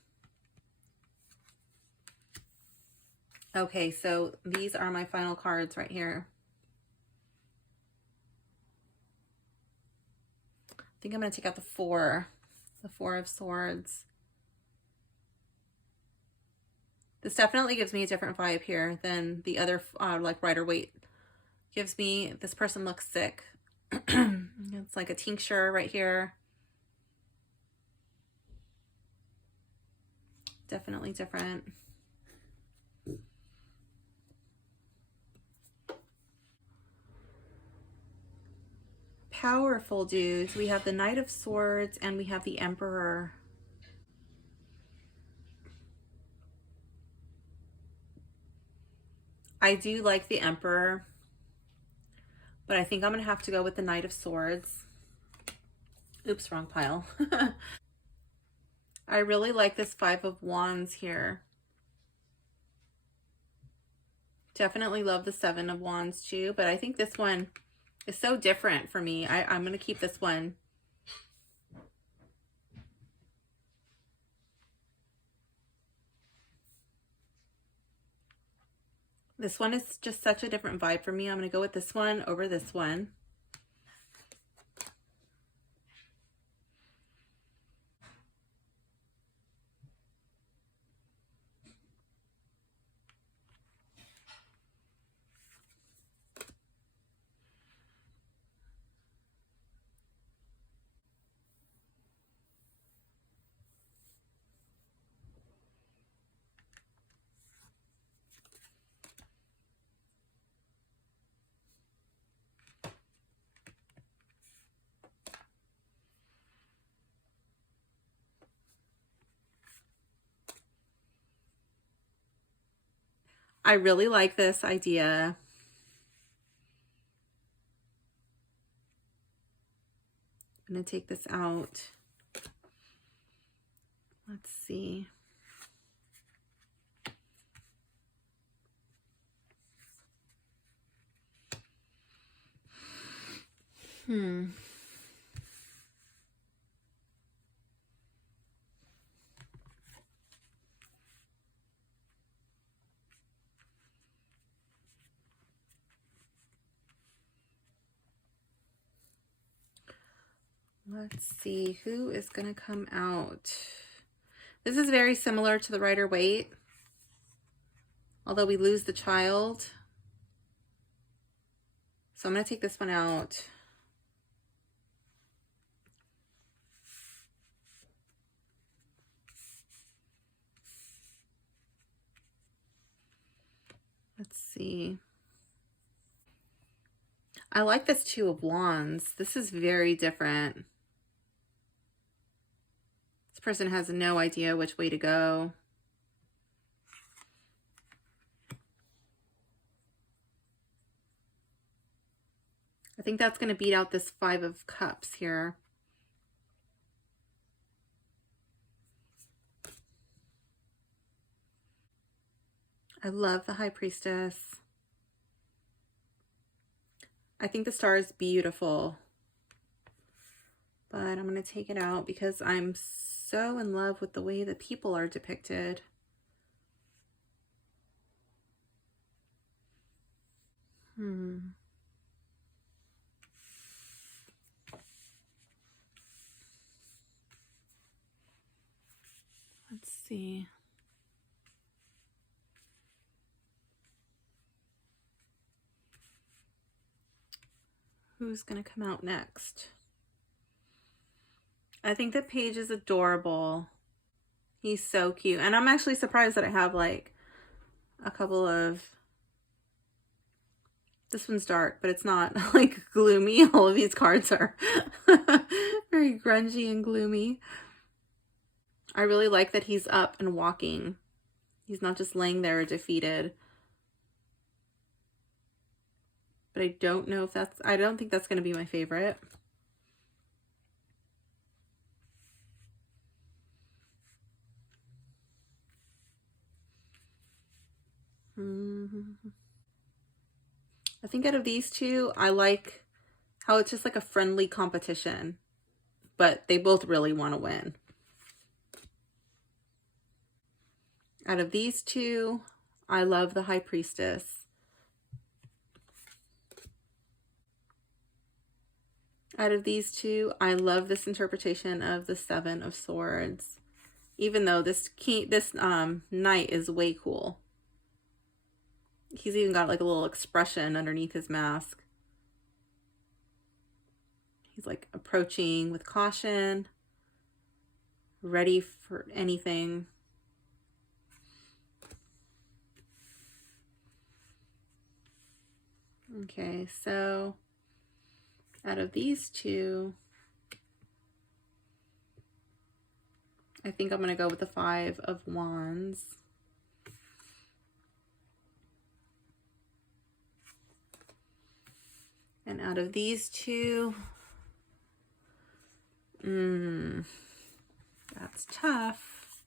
Okay, so these are my final cards right here. I think I'm going to take out the 4 of swords. This definitely gives me a different vibe here than the other, like Rider-Waite gives me. This person looks sick. It's like a tincture right here. Definitely different. Powerful dudes. We have the Knight of Swords and we have the Emperor. I do like the Emperor, but I think I'm going to have to go with the Knight of Swords. Oops, wrong pile. I really like this 5 of Wands here. Definitely love the 7 of Wands too, but I think this one is so different for me. I'm going to keep this one. This one is just such a different vibe for me. I'm going to go with this one over this one. I really like this idea. I'm going to take this out. Let's see. Let's see who is going to come out. This is very similar to the Rider-Waite, although we lose the child. So I'm going to take this one out. Let's see. I like this 2 of Wands. This is very different. This person has no idea which way to go. I think that's going to beat out this 5 of Cups here. I love the High Priestess. I think the star is beautiful, but I'm going to take it out because I'm so in love with the way the people are depicted. Let's see. Who's going to come out next? I think the Page is adorable. He's so cute. And I'm actually surprised that I have like a couple of... This one's dark, but it's not like gloomy. All of these cards are very grungy and gloomy. I really like that he's up and walking. He's not just laying there defeated. But I don't know if that's... I don't think that's going to be my favorite. I think out of these two, I like how it's just like a friendly competition, but they both really want to win. Out of these two, I love the High Priestess. Out of these two, I love this interpretation of the Seven of Swords. Even though this knight is way cool. He's even got like a little expression underneath his mask. He's like approaching with caution, ready for anything. Okay, so out of these two, I think I'm going to go with the Five of Wands. And out of these two, that's tough.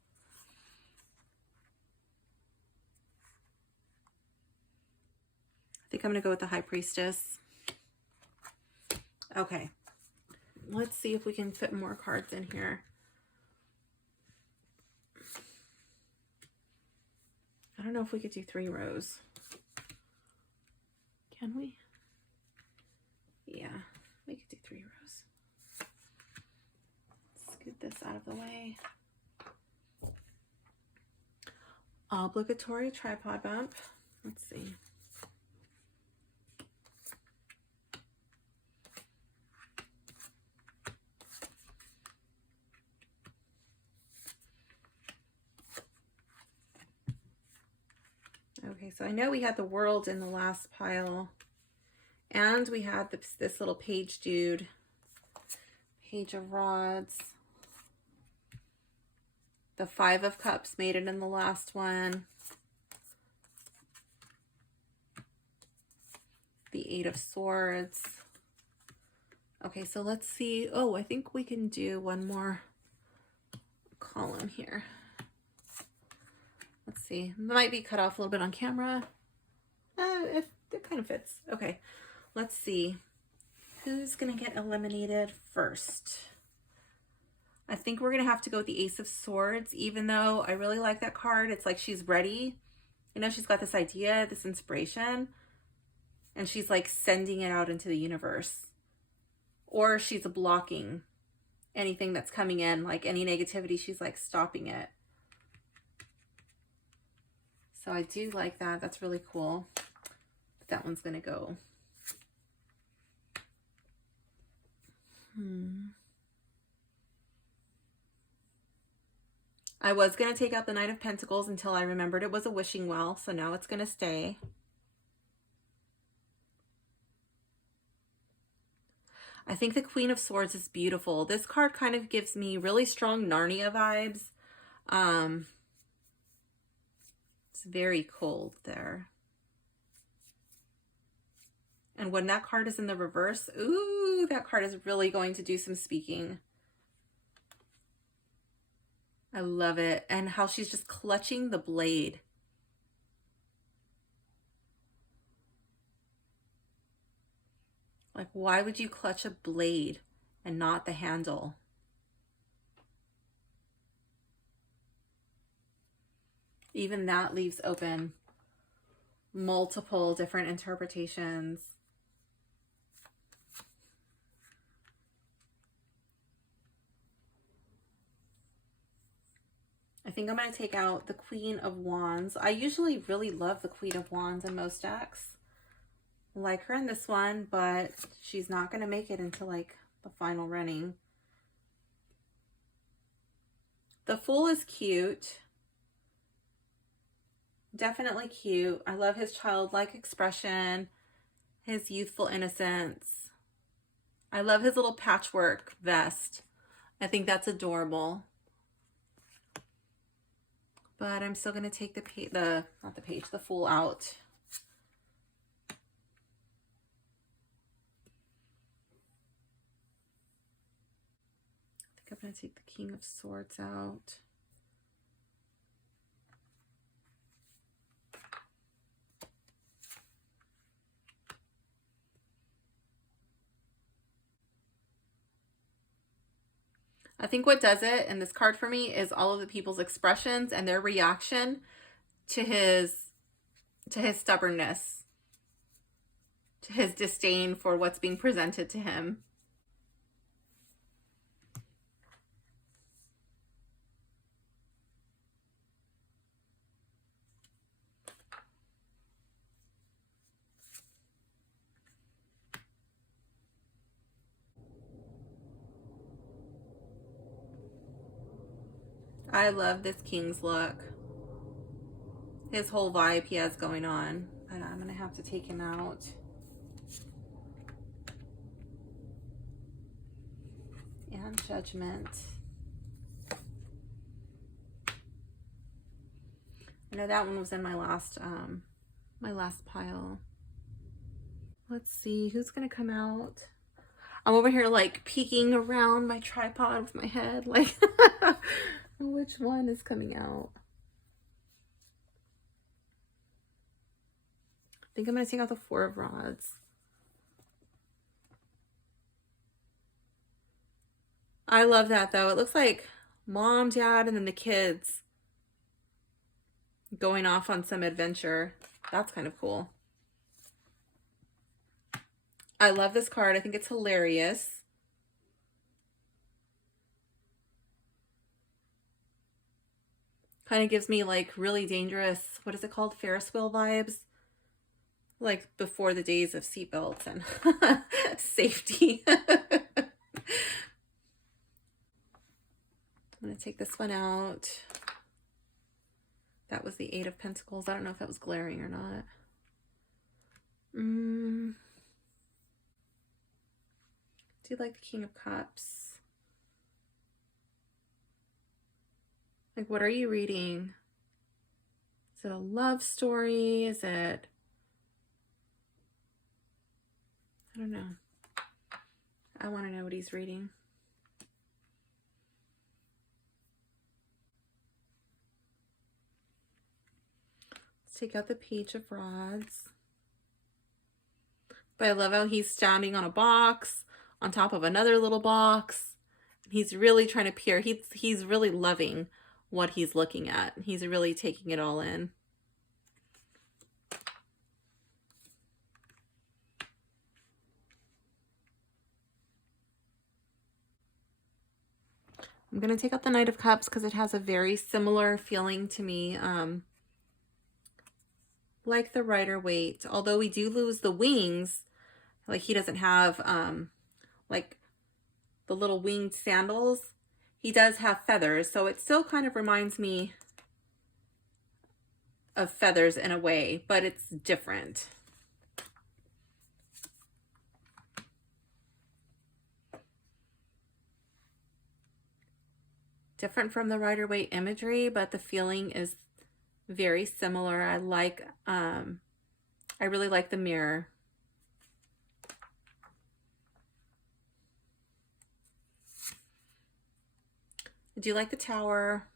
I think I'm going to go with the High Priestess. Okay. Let's see if we can fit more cards in here. I don't know if we could do 3 rows. Can we? Yeah, we could do 3 rows. Scoot this out of the way. Obligatory tripod bump. Let's see. Okay, so I know we had the World in the last pile, and we had this little page dude, Page of Rods. The Five of Cups made it in the last one. The Eight of Swords. Okay, so let's see. Oh, I think we can do one more column here. Let's see. It might be cut off a little bit on camera. It kind of fits. Okay, let's see. Who's going to get eliminated first? I think we're going to have to go with the Ace of Swords, even though I really like that card. It's like she's ready. You know, she's got this idea, this inspiration, and she's like sending it out into the universe. Or she's blocking anything that's coming in, like any negativity, she's like stopping it. So I do like that. That's really cool. But that one's going to go. I was going to take out the Knight of Pentacles until I remembered it was a wishing well. So now it's going to stay. I think the Queen of Swords is beautiful. This card kind of gives me really strong Narnia vibes. It's very cold there. And when that card is in the reverse, ooh, that card is really going to do some speaking. I love it. And how she's just clutching the blade. Like, why would you clutch a blade and not the handle? Even that leaves open multiple different interpretations. I think I'm going to take out the Queen of Wands. I usually really love the Queen of Wands in most decks. I like her in this one, but she's not going to make it into like the final running. The Fool is cute. Definitely cute. I love his childlike expression, his youthful innocence. I love his little patchwork vest. I think that's adorable. But I'm still going to take the Fool out. I think I'm going to take the King of Swords out. I think what does it in this card for me is all of the people's expressions and their reaction to his stubbornness, to his disdain for what's being presented to him. I love this king's look. His whole vibe he has going on. And I'm going to have to take him out. And Judgment. I know that one was in my last pile. Let's see who's going to come out. I'm over here like peeking around my tripod with my head, like which one is coming out? I think I'm going to take out the Four of Rods. I love that though. It looks like mom, dad, and then the kids going off on some adventure. That's kind of cool. I love this card. I think it's hilarious. Kind of gives me like really dangerous, what is it called? Ferris wheel vibes. Like before the days of seatbelts and safety. I'm going to take this one out. That was the Eight of Pentacles. I don't know if that was glaring or not. Do you like the King of Cups? Like, what are you reading? Is it a love story? Is it... I don't know. I want to know what he's reading. Let's take out the Page of Rods. But I love how he's standing on a box, on top of another little box. He's really trying to peer. He's really loving what he's looking at. He's really taking it all in. I'm going to take out the Knight of Cups because it has a very similar feeling to me. Like the Rider-Waite. Although we do lose the wings, like he doesn't have like the little winged sandals. He does have feathers, so it still kind of reminds me of feathers in a way, but it's different. Different from the Rider-Waite imagery, but the feeling is very similar. I really like the mirror. I do like the Tower.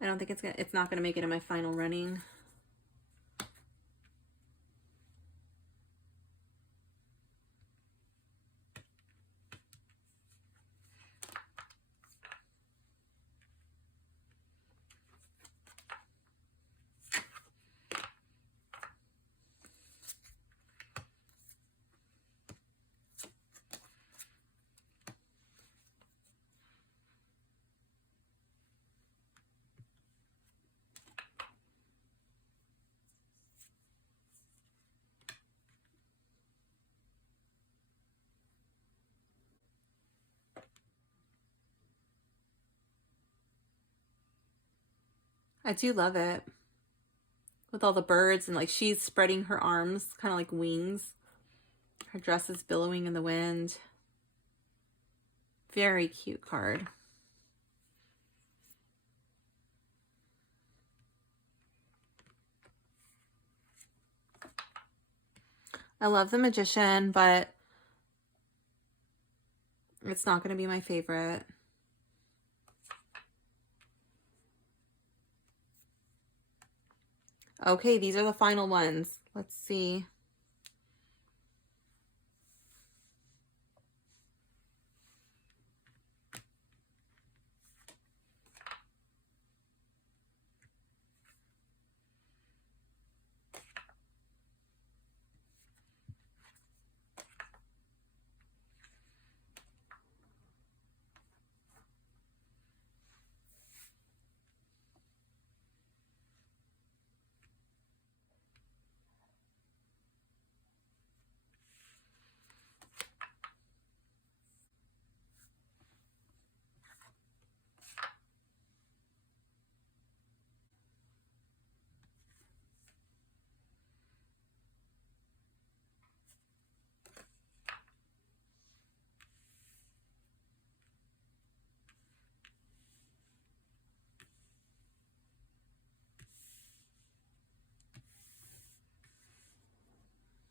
I don't think it's not gonna make it in my final running. I do love it. With all the birds and like she's spreading her arms, kind of like wings. Her dress is billowing in the wind. Very cute card. I love the Magician, but it's not going to be my favorite. Okay, these are the final ones. Let's see.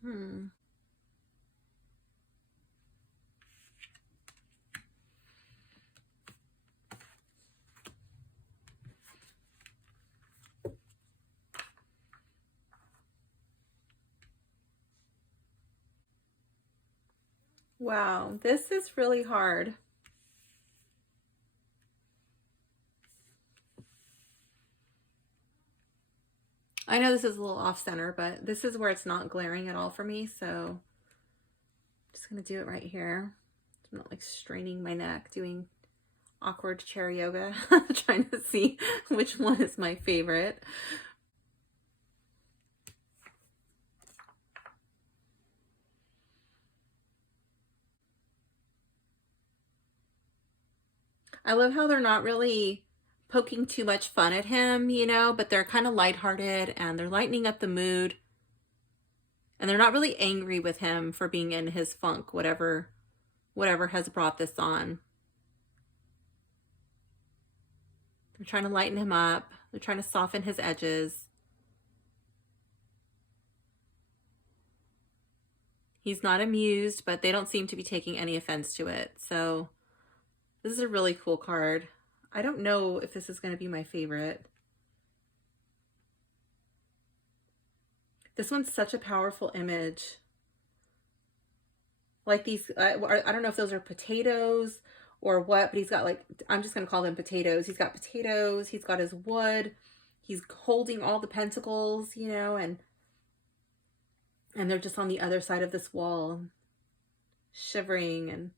Hmm. Wow, this is really hard. I know this is a little off center, but this is where it's not glaring at all for me. So I'm just going to do it right here. I'm not like straining my neck, doing awkward chair yoga, trying to see which one is my favorite. I love how they're not really poking too much fun at him, you know, but they're kind of lighthearted and they're lightening up the mood. And they're not really angry with him for being in his funk, whatever has brought this on. They're trying to lighten him up. They're trying to soften his edges. He's not amused, but they don't seem to be taking any offense to it. So this is a really cool card. I don't know if this is going to be my favorite. This one's such a powerful image. Like these, I don't know if those are potatoes or what, but he's got like, I'm just going to call them potatoes. He's got potatoes, he's got his wood, he's holding all the pentacles, you know, and they're just on the other side of this wall, shivering and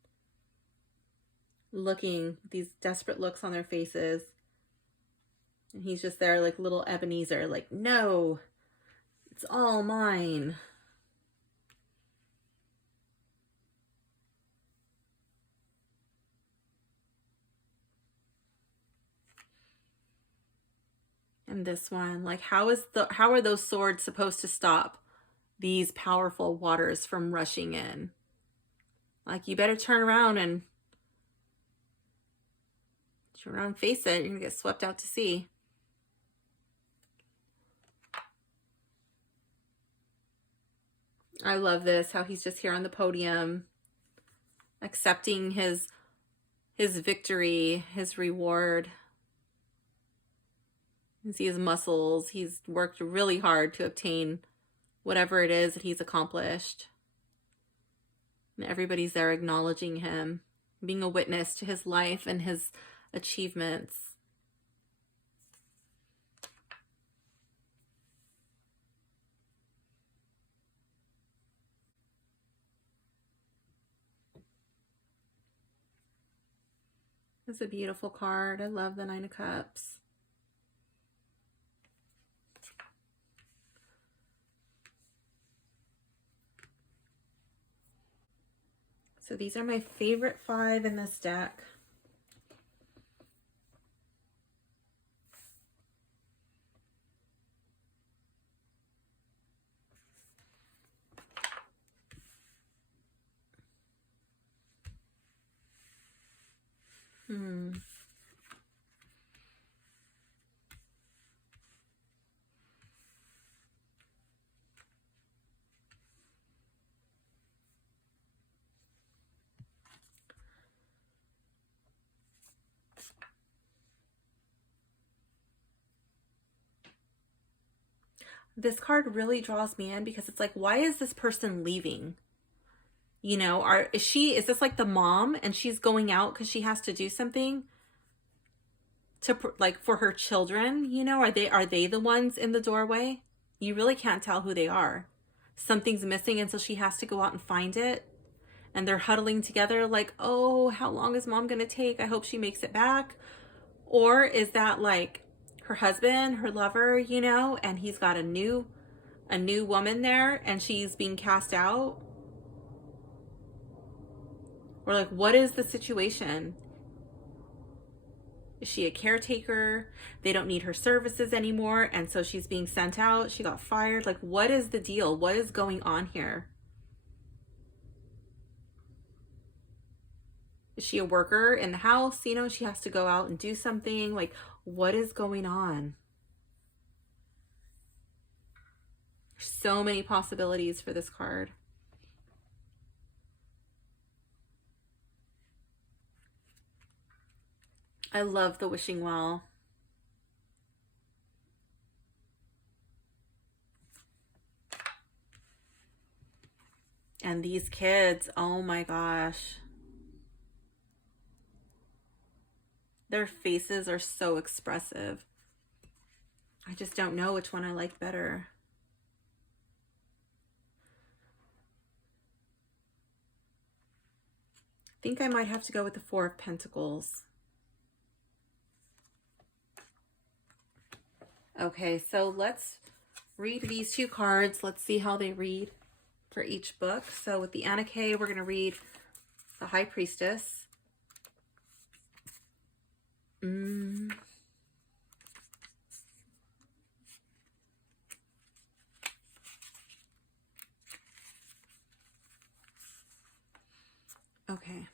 looking, these desperate looks on their faces. And he's just there like little Ebenezer, like, no, it's all mine. And this one, like, how are those swords supposed to stop these powerful waters from rushing in? Like, you better turn around and face it. You're gonna get swept out to sea. I love this, how he's just here on the podium, accepting his victory, his reward. You see his muscles. He's worked really hard to obtain whatever it is that he's accomplished. And everybody's there acknowledging him, being a witness to his life and his achievements. It's a beautiful card. I love the Nine of Cups. So these are my favorite 5 in this deck. This card really draws me in because it's like, why is this person leaving? You know, is this like the mom and she's going out because she has to do something to like for her children? You know, are they the ones in the doorway? You really can't tell who they are. Something's missing, and so she has to go out and find it. And they're huddling together like, oh, how long is mom gonna take? I hope she makes it back. Or is that like her husband, her lover, you know, and he's got a new woman there and she's being cast out? Or like, what is the situation? Is she a caretaker? They don't need her services anymore, and so she's being sent out. She got fired. Like, what is the deal? What is going on here? Is she a worker in the house? You know, she has to go out and do something. Like, what is going on? So many possibilities for this card. I love the wishing well. And these kids, oh my gosh. Their faces are so expressive. I just don't know which one I like better. I think I might have to go with the Four of Pentacles. Okay, so let's read these two cards. Let's see how they read for each book. So with the Anarchy, we're going to read the High Priestess. Okay.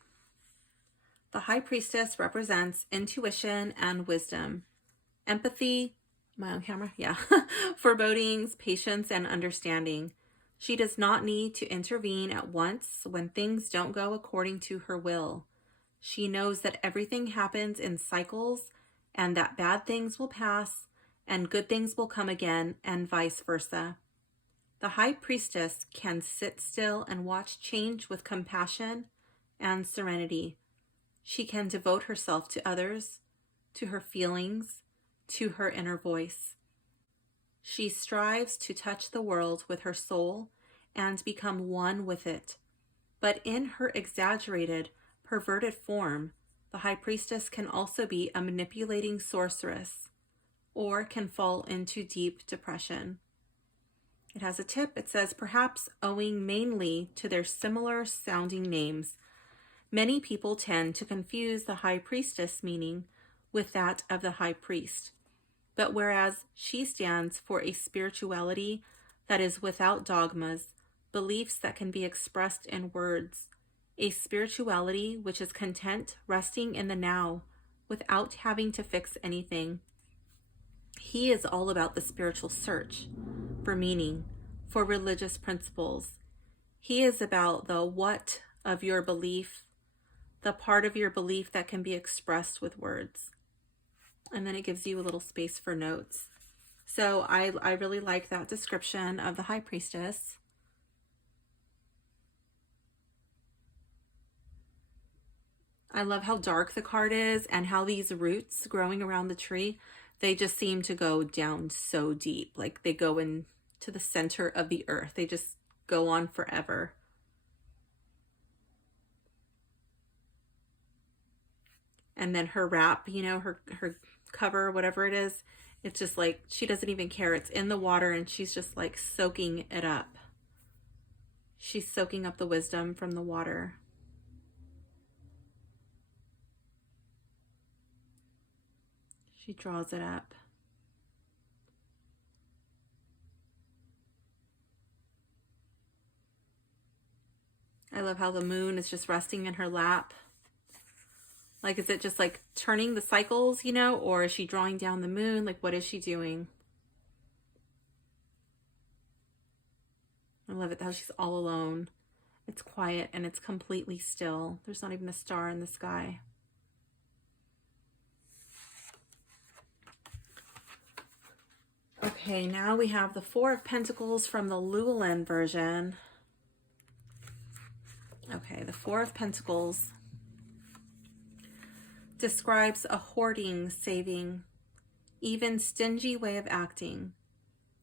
The High Priestess represents intuition and wisdom, empathy, my own camera, yeah, forebodings, patience, and understanding. She does not need to intervene at once when things don't go according to her will. She knows that everything happens in cycles and that bad things will pass and good things will come again, and vice versa. The High Priestess can sit still and watch change with compassion and serenity. She can devote herself to others, to her feelings, to her inner voice. She strives to touch the world with her soul and become one with it. But in her exaggerated, perverted form, the High Priestess can also be a manipulating sorceress or can fall into deep depression. It has a tip. It says, perhaps owing mainly to their similar sounding names, many people tend to confuse the High Priestess meaning with that of the High Priest. But whereas she stands for a spirituality that is without dogmas, beliefs that can be expressed in words, a spirituality which is content resting in the now without having to fix anything. He is all about the spiritual search for meaning, for religious principles. He is about the what of your belief, the part of your belief that can be expressed with words. And then it gives you a little space for notes. So I really like that description of the High Priestess. I love how dark the card is and how these roots growing around the tree, they just seem to go down so deep. Like they go into the center of the earth. They just go on forever. And then her wrap, you know, her cover, whatever it is, it's just like she doesn't even care. It's in the water and she's just like soaking it up. She's soaking up the wisdom from the water. She draws it up. I love how the moon is just resting in her lap. Like, is it just like turning the cycles, you know, or is she drawing down the moon? Like, what is she doing? I love it how she's all alone. It's quiet and it's completely still. There's not even a star in the sky. Okay, now we have the Four of Pentacles from the Llewellyn version. Okay, the Four of Pentacles describes a hoarding, saving, even stingy way of acting.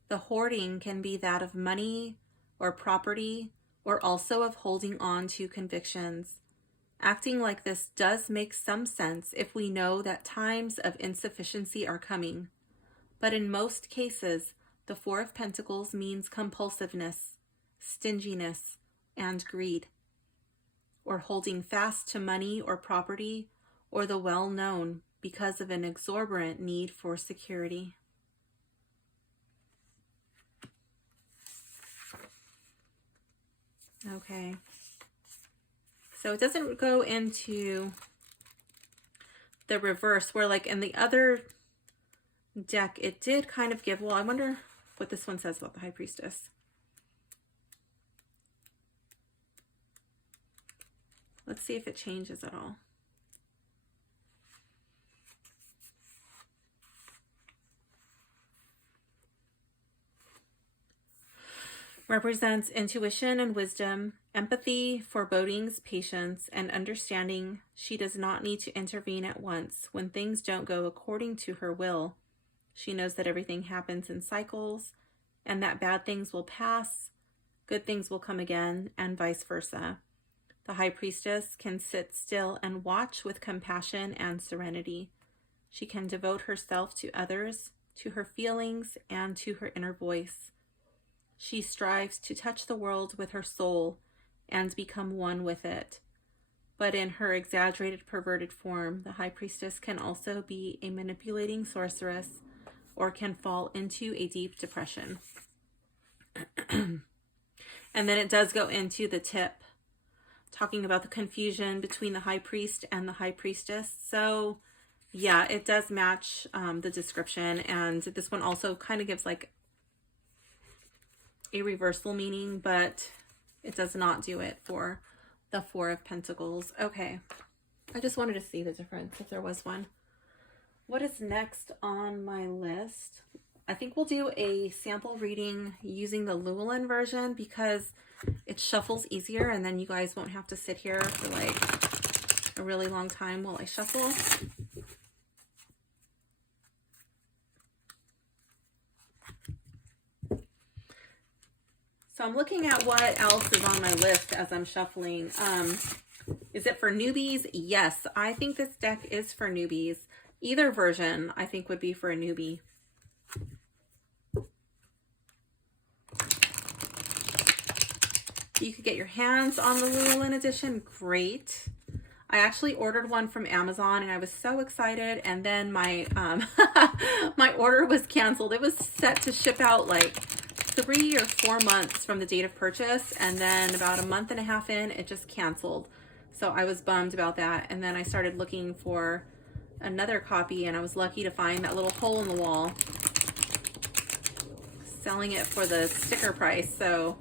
The hoarding can be that of money or property, or also of holding on to convictions. Acting like this does make some sense if we know that times of insufficiency are coming. But in most cases, the Four of Pentacles means compulsiveness, stinginess, and greed, or holding fast to money or property, or the well-known because of an exorbitant need for security. Okay. So it doesn't go into the reverse, where like in the other deck, it did kind of give, well, I wonder, what this one says about the High Priestess. Let's see if it changes at all. Represents intuition and wisdom, empathy, forebodings, patience, and understanding. She does not need to intervene at once when things don't go according to her will. She knows that everything happens in cycles and that bad things will pass, good things will come again, and vice versa. The High Priestess can sit still and watch with compassion and serenity. She can devote herself to others, to her feelings, and to her inner voice. She strives to touch the world with her soul and become one with it. But in her exaggerated, perverted form, the High Priestess can also be a manipulating sorceress or can fall into a deep depression. And then it does go into the tip, talking about the confusion between the High Priest and the High Priestess. So yeah, it does match the description. And this one also kind of gives like a reversal meaning, but it does not do it for the Four of Pentacles. Okay, I just wanted to see the difference if there was one. What is next on my list? I think we'll do a sample reading using the Llewellyn version because it shuffles easier, and then you guys won't have to sit here for like a really long time while I shuffle. So I'm looking at what else is on my list as I'm shuffling. Is it for newbies? Yes, I think this deck is for newbies. Either version I think would be for a newbie. You could get your hands on the Llewellyn edition. Great. I actually ordered one from Amazon and I was so excited, and then my my order was canceled. It was set to ship out like 3 or 4 months from the date of purchase, and then about a month and a half in, it just canceled. So I was bummed about that, and then I started looking for another copy, and I was lucky to find that little hole in the wall selling it for the sticker price. So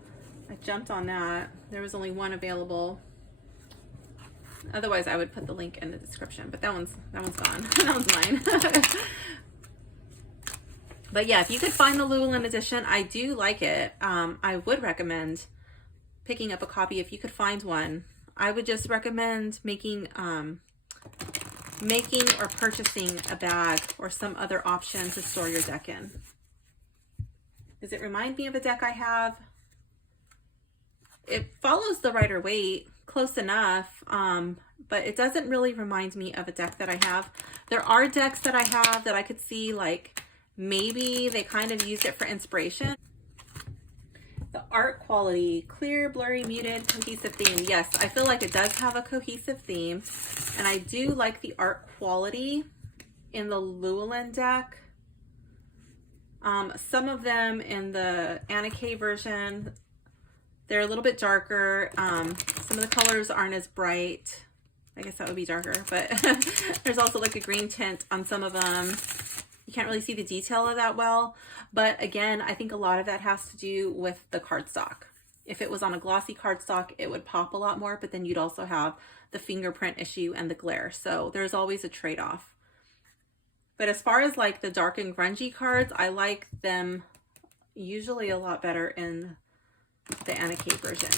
I jumped on that. There was only one available. Otherwise I would put the link in the description, but that one's gone. That one's mine. But yeah, if you could find the Llewellyn edition, I do like it. I would recommend picking up a copy if you could find one. I would just recommend making or purchasing a bag or some other option to store your deck in. Does it remind me of a deck I have? It follows the Rider-Waite close enough, but it doesn't really remind me of a deck that I have. There are decks that I have that I could see like maybe they kind of used it for inspiration. The art quality, clear, blurry, muted, cohesive theme. Yes, I feel like it does have a cohesive theme, and I do like the art quality in the Llewellyn deck. Some of them in the Anna K version, they're a little bit darker. Some of the colors aren't as bright. I guess that would be darker, but there's also like a green tint on some of them. You can't really see the detail of that well, but again, I think a lot of that has to do with the cardstock. If it was on a glossy cardstock, it would pop a lot more, but then you'd also have the fingerprint issue and the glare. So there's always a trade-off. But as far as like the dark and grungy cards, I like them usually a lot better in the Anna K version.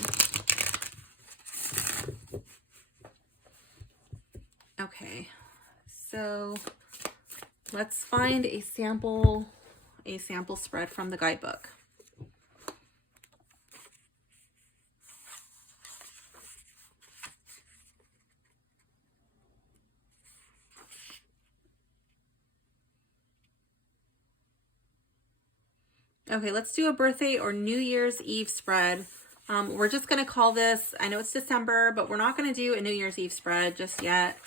Okay, so let's find a sample spread from the guidebook. Okay, let's do a birthday or New Year's Eve spread. We're just going to call this, I know it's December, but we're not going to do a New Year's Eve spread just yet.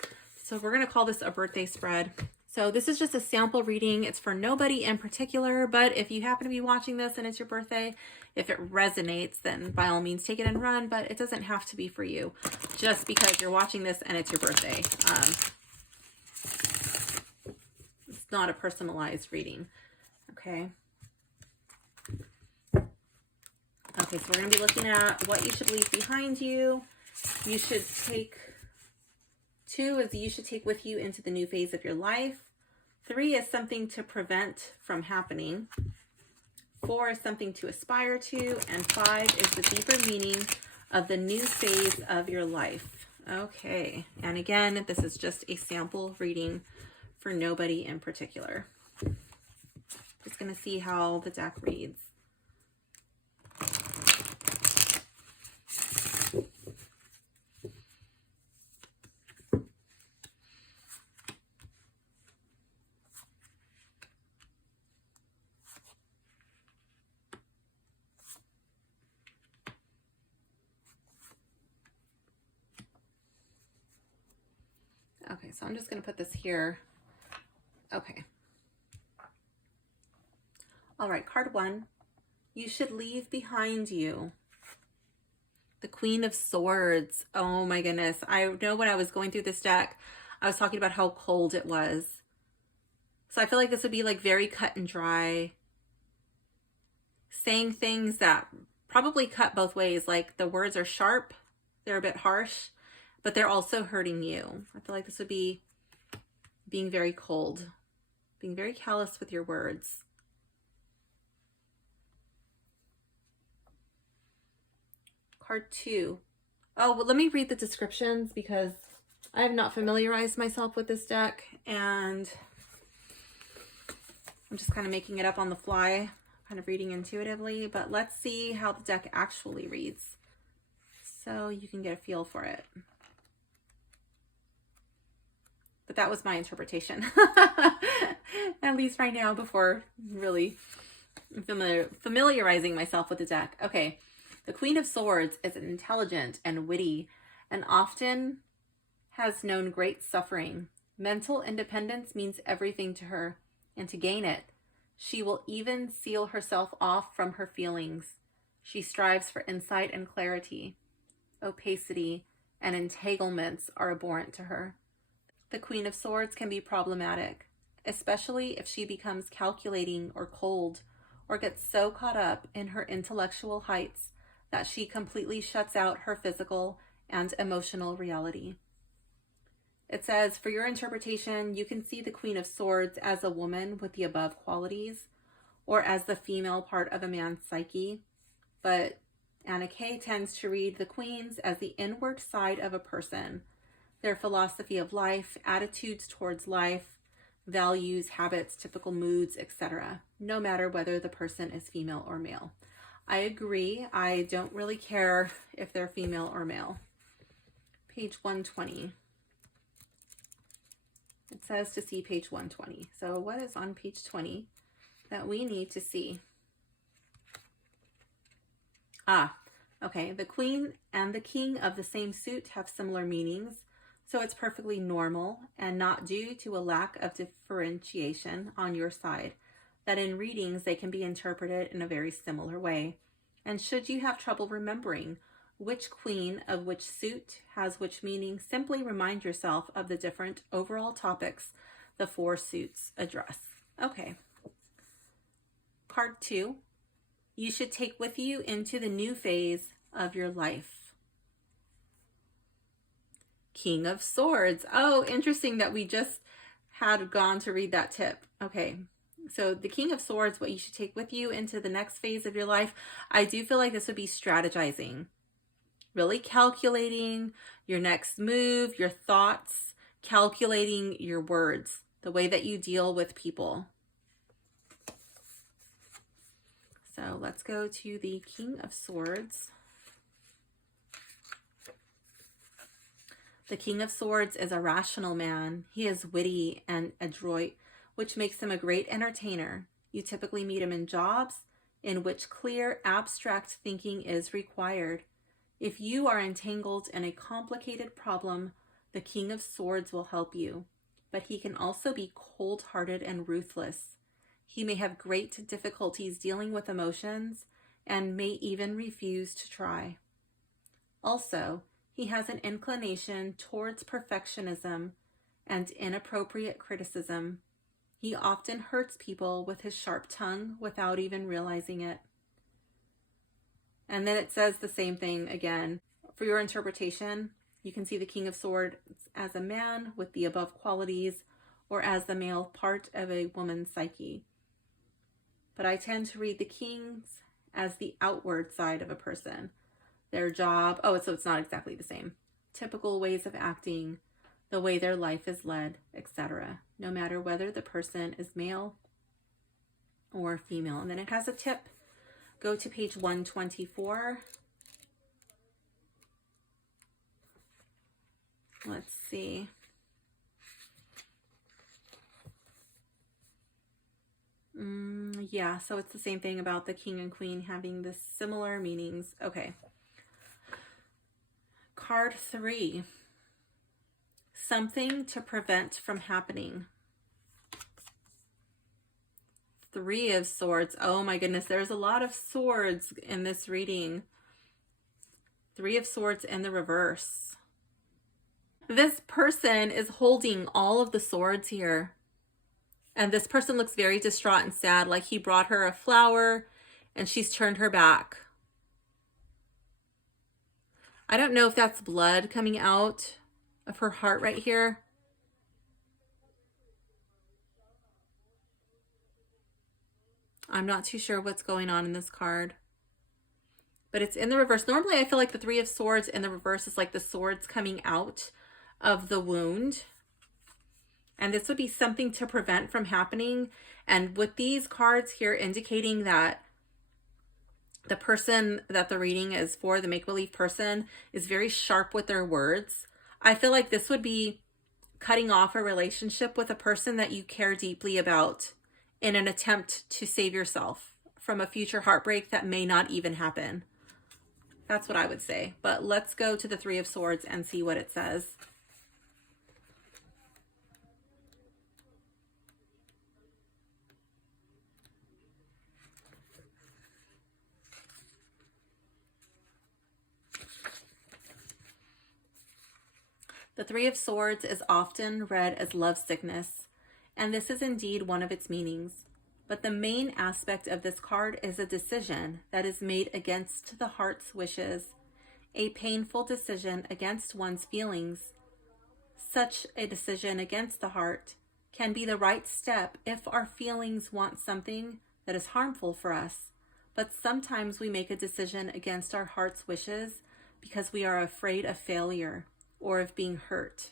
So we're going to call this a birthday spread. So this is just a sample reading. It's for nobody in particular, but if you happen to be watching this and it's your birthday, if it resonates, then by all means take it and run, but it doesn't have to be for you just because you're watching this and it's your birthday. It's not a personalized reading. Okay. Okay, so we're going to be looking at what you should leave behind you. You should take 2 is you should take with you into the new phase of your life. 3 is something to prevent from happening. 4 is something to aspire to. And 5 is the deeper meaning of the new phase of your life. Okay, and again, this is just a sample reading for nobody in particular. Just going to see how the deck reads. Okay, so I'm just going to put this here. Okay. All right, card 1. You should leave behind you the Queen of Swords. Oh my goodness. I know when I was going through this deck, I was talking about how cold it was. So I feel like this would be like very cut and dry. Saying things that probably cut both ways. Like the words are sharp, they're a bit harsh, but they're also hurting you. I feel like this would be being very cold, being very callous with your words. Card 2. Oh, well, let me read the descriptions because I have not familiarized myself with this deck and I'm just kind of making it up on the fly, kind of reading intuitively, but let's see how the deck actually reads so you can get a feel for it. But that was my interpretation, at least right now, before really familiarizing myself with the deck. Okay, the Queen of Swords is intelligent and witty and often has known great suffering. Mental independence means everything to her, and to gain it, she will even seal herself off from her feelings. She strives for insight and clarity. Opacity and entanglements are abhorrent to her. The Queen of Swords can be problematic, especially if she becomes calculating or cold, or gets so caught up in her intellectual heights that she completely shuts out her physical and emotional reality. It says, for your interpretation, you can see the Queen of Swords as a woman with the above qualities, or as the female part of a man's psyche, but Anna Kay tends to read the queens as the inward side of a person, their philosophy of life, attitudes towards life, values, habits, typical moods, etc., no matter whether the person is female or male. I agree. I don't really care if they're female or male. Page 120. It says to see page 120. So what is on page 20 that we need to see? Okay. The queen and the king of the same suit have similar meanings, so it's perfectly normal and not due to a lack of differentiation on your side that in readings they can be interpreted in a very similar way. And should you have trouble remembering which queen of which suit has which meaning, simply remind yourself of the different overall topics the 4 suits address. Okay. Card 2. You should take with you into the new phase of your life. King of Swords. Oh, interesting that we just had gone to read that tip. Okay. So the King of Swords, what you should take with you into the next phase of your life. I do feel like this would be strategizing. Really calculating your next move, your thoughts, calculating your words, the way that you deal with people. So let's go to the King of Swords. The King of Swords is a rational man. He is witty and adroit, which makes him a great entertainer. You typically meet him in jobs in which clear, abstract thinking is required. If you are entangled in a complicated problem, the King of Swords will help you, but he can also be cold-hearted and ruthless. He may have great difficulties dealing with emotions and may even refuse to try. Also, he has an inclination towards perfectionism and inappropriate criticism. He often hurts people with his sharp tongue without even realizing it. And then it says the same thing again. For your interpretation, you can see the King of Swords as a man with the above qualities, or as the male part of a woman's psyche. But I tend to read the Kings as the outward side of a person. Their job, so it's not exactly the same. Typical ways of acting, the way their life is led, etc. No matter whether the person is male or female. And then it has a tip. Go to page 124. Let's see. Yeah, so it's the same thing about the king and queen having the similar meanings. Okay. Card 3. Something to prevent from happening. 3 of Swords. Oh my goodness, there's a lot of swords in this reading. 3 of Swords in the reverse. This person is holding all of the swords here. And this person looks very distraught and sad, like he brought her a flower and she's turned her back. I don't know if that's blood coming out of her heart right here. I'm not too sure what's going on in this card. But it's in the reverse. Normally, I feel like the 3 of Swords in the reverse is like the swords coming out of the wound. And this would be something to prevent from happening. And with these cards here indicating that the person that the reading is for, the make-believe person, is very sharp with their words, I feel like this would be cutting off a relationship with a person that you care deeply about in an attempt to save yourself from a future heartbreak that may not even happen. That's what I would say. But let's go to the 3 of Swords and see what it says. The 3 of Swords is often read as lovesickness, and this is indeed one of its meanings. But the main aspect of this card is a decision that is made against the heart's wishes, a painful decision against one's feelings. Such a decision against the heart can be the right step if our feelings want something that is harmful for us. But sometimes we make a decision against our heart's wishes because we are afraid of failure or of being hurt.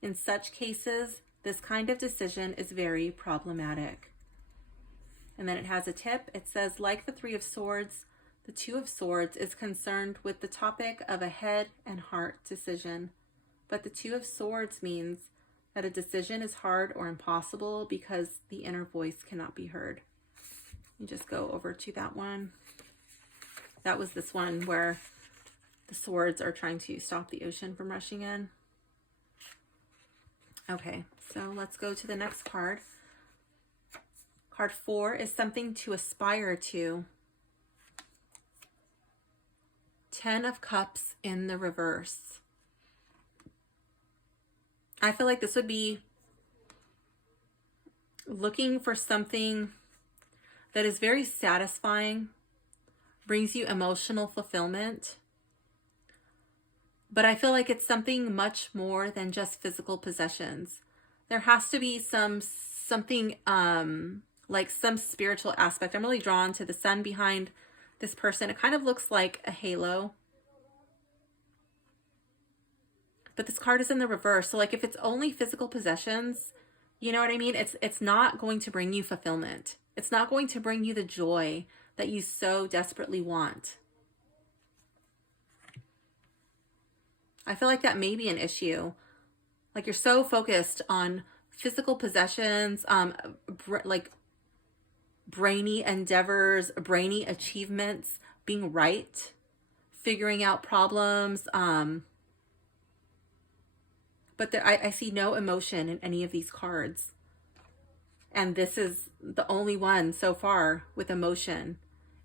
In such cases, this kind of decision is very problematic. And then it has a tip. It says, like the 3 of Swords, the 2 of Swords is concerned with the topic of a head and heart decision. But the 2 of Swords means that a decision is hard or impossible because the inner voice cannot be heard. You just go over to that one. That was this one where the swords are trying to stop the ocean from rushing in. Okay, so let's go to the next card. Card 4 is something to aspire to. 10 of Cups in the reverse. I feel like this would be looking for something that is very satisfying, brings you emotional fulfillment. But I feel like it's something much more than just physical possessions. There has to be something like some spiritual aspect. I'm really drawn to the sun behind this person. It kind of looks like a halo. But this card is in the reverse. So like if it's only physical possessions, you know what I mean? It's not going to bring you fulfillment. It's not going to bring you the joy that you so desperately want. I feel like that may be an issue. Like you're so focused on physical possessions, like brainy endeavors, brainy achievements, being right, figuring out problems. But I see no emotion in any of these cards. And this is the only one so far with emotion.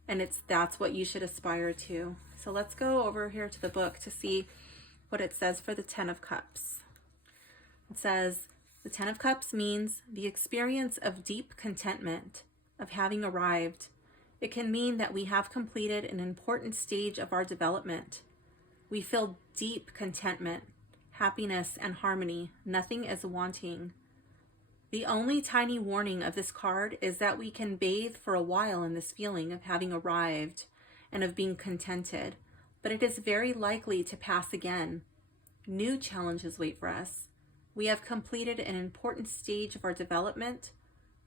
And that's what you should aspire to. So let's go over here to the book to see what it says for the 10 of Cups. It says, the 10 of Cups means the experience of deep contentment, of having arrived. It can mean that we have completed an important stage of our development. We feel deep contentment, happiness, and harmony. Nothing is wanting. The only tiny warning of this card is that we can bathe for a while in this feeling of having arrived and of being contented, but it is very likely to pass again. New challenges wait for us. We have completed an important stage of our development.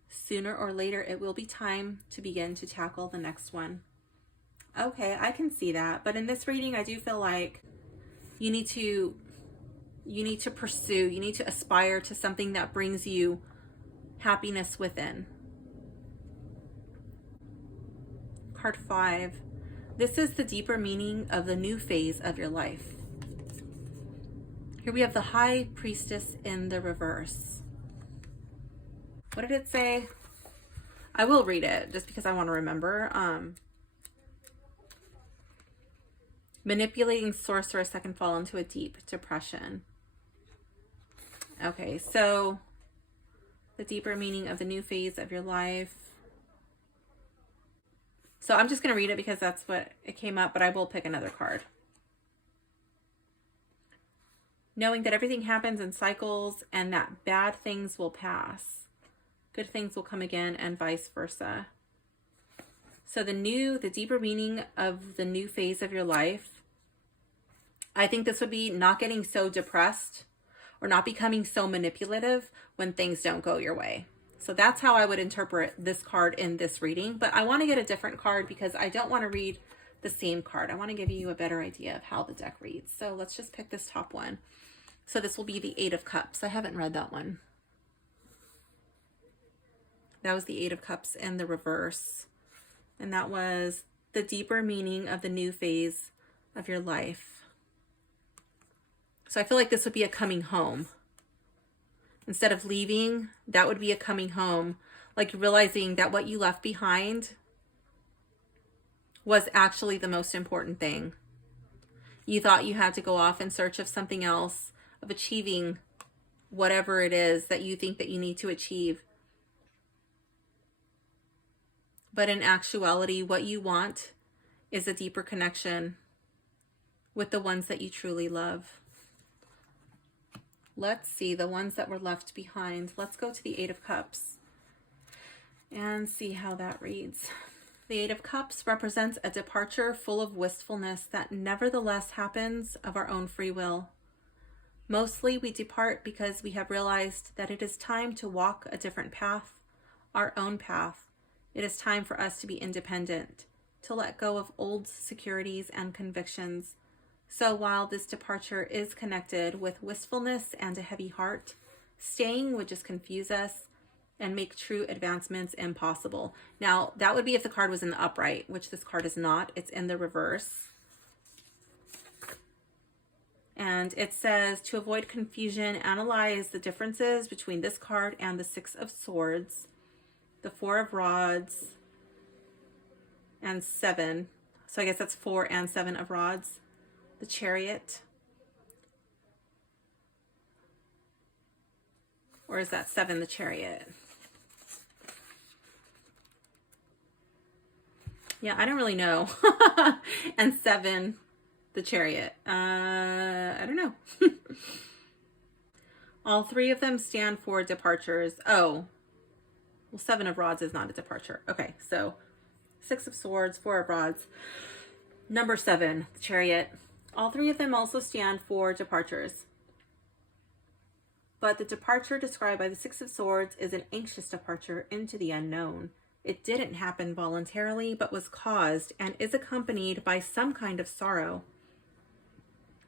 Sooner or later, it will be time to begin to tackle the next one. Okay, I can see that. But in this reading, I do feel like you need to pursue, you need to aspire to something that brings you happiness within. Card 5. This is the deeper meaning of the new phase of your life. Here we have the High Priestess in the reverse. What did it say? I will read it just because I want to remember. Manipulating sorceress that can fall into a deep depression. Okay, so the deeper meaning of the new phase of your life. So I'm just going to read it because that's what it came up, but I will pick another card. Knowing that everything happens in cycles and that bad things will pass. Good things will come again and vice versa. So the deeper meaning of the new phase of your life, I think this would be not getting so depressed or not becoming so manipulative when things don't go your way. So that's how I would interpret this card in this reading. But I want to get a different card because I don't want to read the same card. I want to give you a better idea of how the deck reads. So let's just pick this top one. So this will be the Eight of Cups. I haven't read that one. That was the Eight of Cups in the reverse. And that was the deeper meaning of the new phase of your life. So I feel like this would be a coming home. Instead of leaving, that would be a coming home. Like realizing that what you left behind was actually the most important thing. You thought you had to go off in search of something else, of achieving whatever it is that you think that you need to achieve. But in actuality, what you want is a deeper connection with the ones that you truly love. Let's see, the ones that were left behind. Let's go to the Eight of Cups and see how that reads. The Eight of Cups represents a departure full of wistfulness that nevertheless happens of our own free will. Mostly we depart because we have realized that it is time to walk a different path, our own path. It is time for us to be independent, to let go of old securities and convictions. So while this departure is connected with wistfulness and a heavy heart, staying would just confuse us and make true advancements impossible. Now, that would be if the card was in the upright, which this card is not. It's in the reverse. And it says, to avoid confusion, analyze the differences between this card and the Six of Swords, the Four of Rods, and 7. So I guess that's 4 and 7 of Rods. The Chariot. Or is that 7 the Chariot? Yeah, I don't really know. And 7 the Chariot. I don't know. All 3 of them stand for departures. Oh, well, 7 of Rods is not a departure. Okay, so 6 of Swords, 4 of Rods. Number 7, the Chariot. All 3 of them also stand for departures. But the departure described by the Six of Swords is an anxious departure into the unknown. It didn't happen voluntarily, but was caused and is accompanied by some kind of sorrow.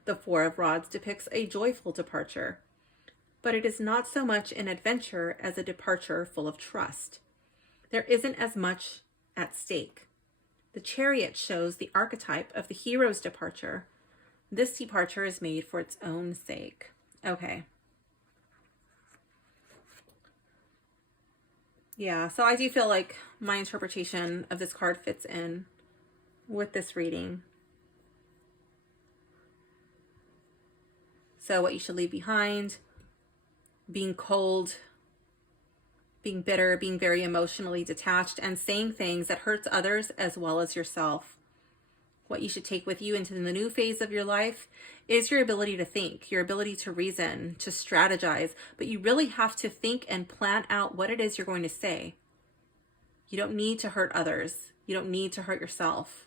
The Four of Rods depicts a joyful departure, but it is not so much an adventure as a departure full of trust. There isn't as much at stake. The Chariot shows the archetype of the hero's departure. This departure is made for its own sake. Okay. Yeah, so I do feel like my interpretation of this card fits in with this reading. So what you should leave behind, being cold, being bitter, being very emotionally detached, and saying things that hurts others as well as yourself. What you should take with you into the new phase of your life is your ability to think, your ability to reason, to strategize, but you really have to think and plan out what it is you're going to say. You don't need to hurt others. You don't need to hurt yourself.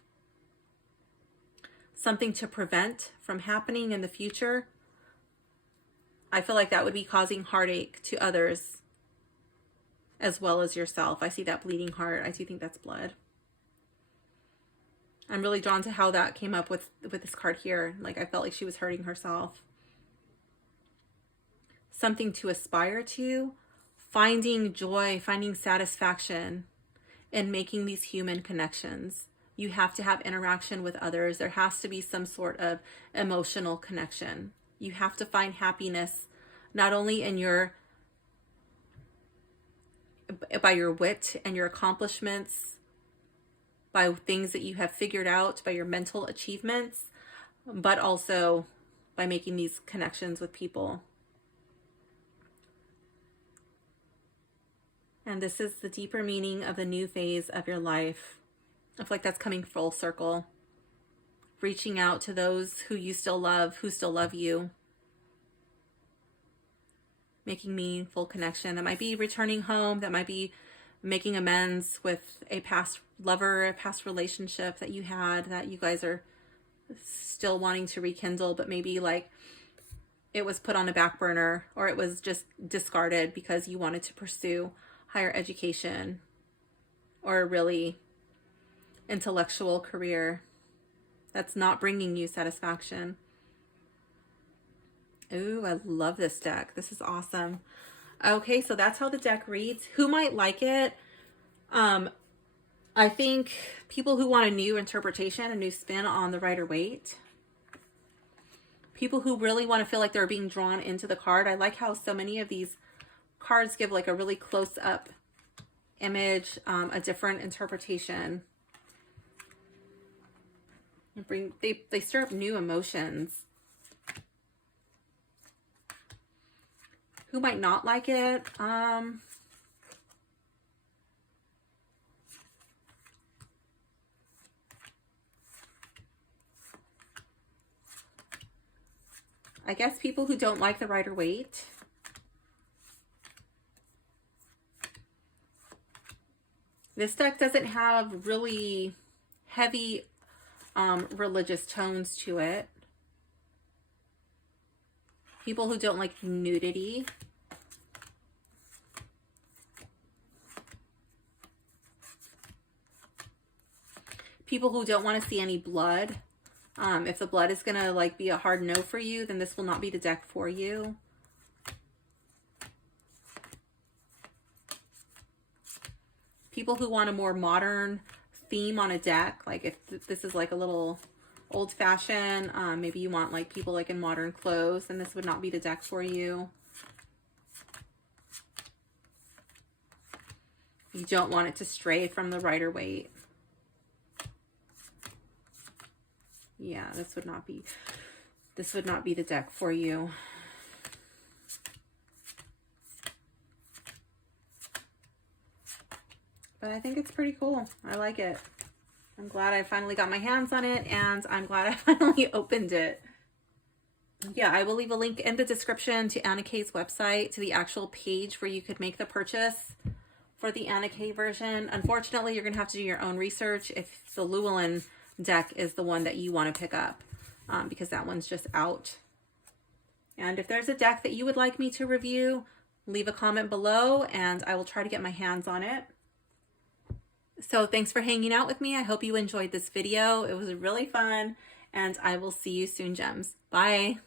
Something to prevent from happening in the future, I feel like that would be causing heartache to others as well as yourself. I see that bleeding heart. I do think that's blood. I'm really drawn to how that came up with this card here. Like, I felt like she was hurting herself. Something to aspire to, finding joy, finding satisfaction in making these human connections. You have to have interaction with others. There has to be some sort of emotional connection. You have to find happiness, not only in by your wit and your accomplishments, by things that you have figured out, by your mental achievements, but also by making these connections with people. And this is the deeper meaning of the new phase of your life. I feel like that's coming full circle. Reaching out to those who you still love, who still love you. Making meaningful connection. That might be returning home. That might be making amends with a past lover, a past relationship that you had that you guys are still wanting to rekindle, but maybe like it was put on a back burner, or it was just discarded because you wanted to pursue higher education or a really intellectual career that's not bringing you satisfaction. Ooh, I love this deck. This is awesome. Okay, so that's how the deck reads. Who might like it? I think people who want a new interpretation, a new spin on the Rider-Waite. People who really want to feel like they're being drawn into the card. I like how so many of these cards give like a really close-up image, a different interpretation. They stir up new emotions. Who might not like it? I guess people who don't like the Rider-Waite. This deck doesn't have really heavy religious tones to it. People who don't like nudity. People who don't want to see any blood. If the blood is going to like be a hard no for you, then this will not be the deck for you. People who want a more modern theme on a deck, like if this is like a little old-fashioned, maybe you want like people like in modern clothes, then this would not be the deck for you. You don't want it to stray from the Rider-Waite. Yeah, this would not be the deck for you. But I think it's pretty cool. I like it. I'm glad I finally got my hands on it, and I'm glad I finally opened it. Yeah, I will leave a link in the description to Anna K's website, to the actual page where you could make the purchase for the Anna K version. Unfortunately, you're going to have to do your own research if the Llewellyn deck is the one that you want to pick up, because that one's just out. And if there's a deck that you would like me to review, leave a comment below and I will try to get my hands on it. So thanks for hanging out with me. I hope you enjoyed this video. It was really fun, and I will see you soon, gems. Bye.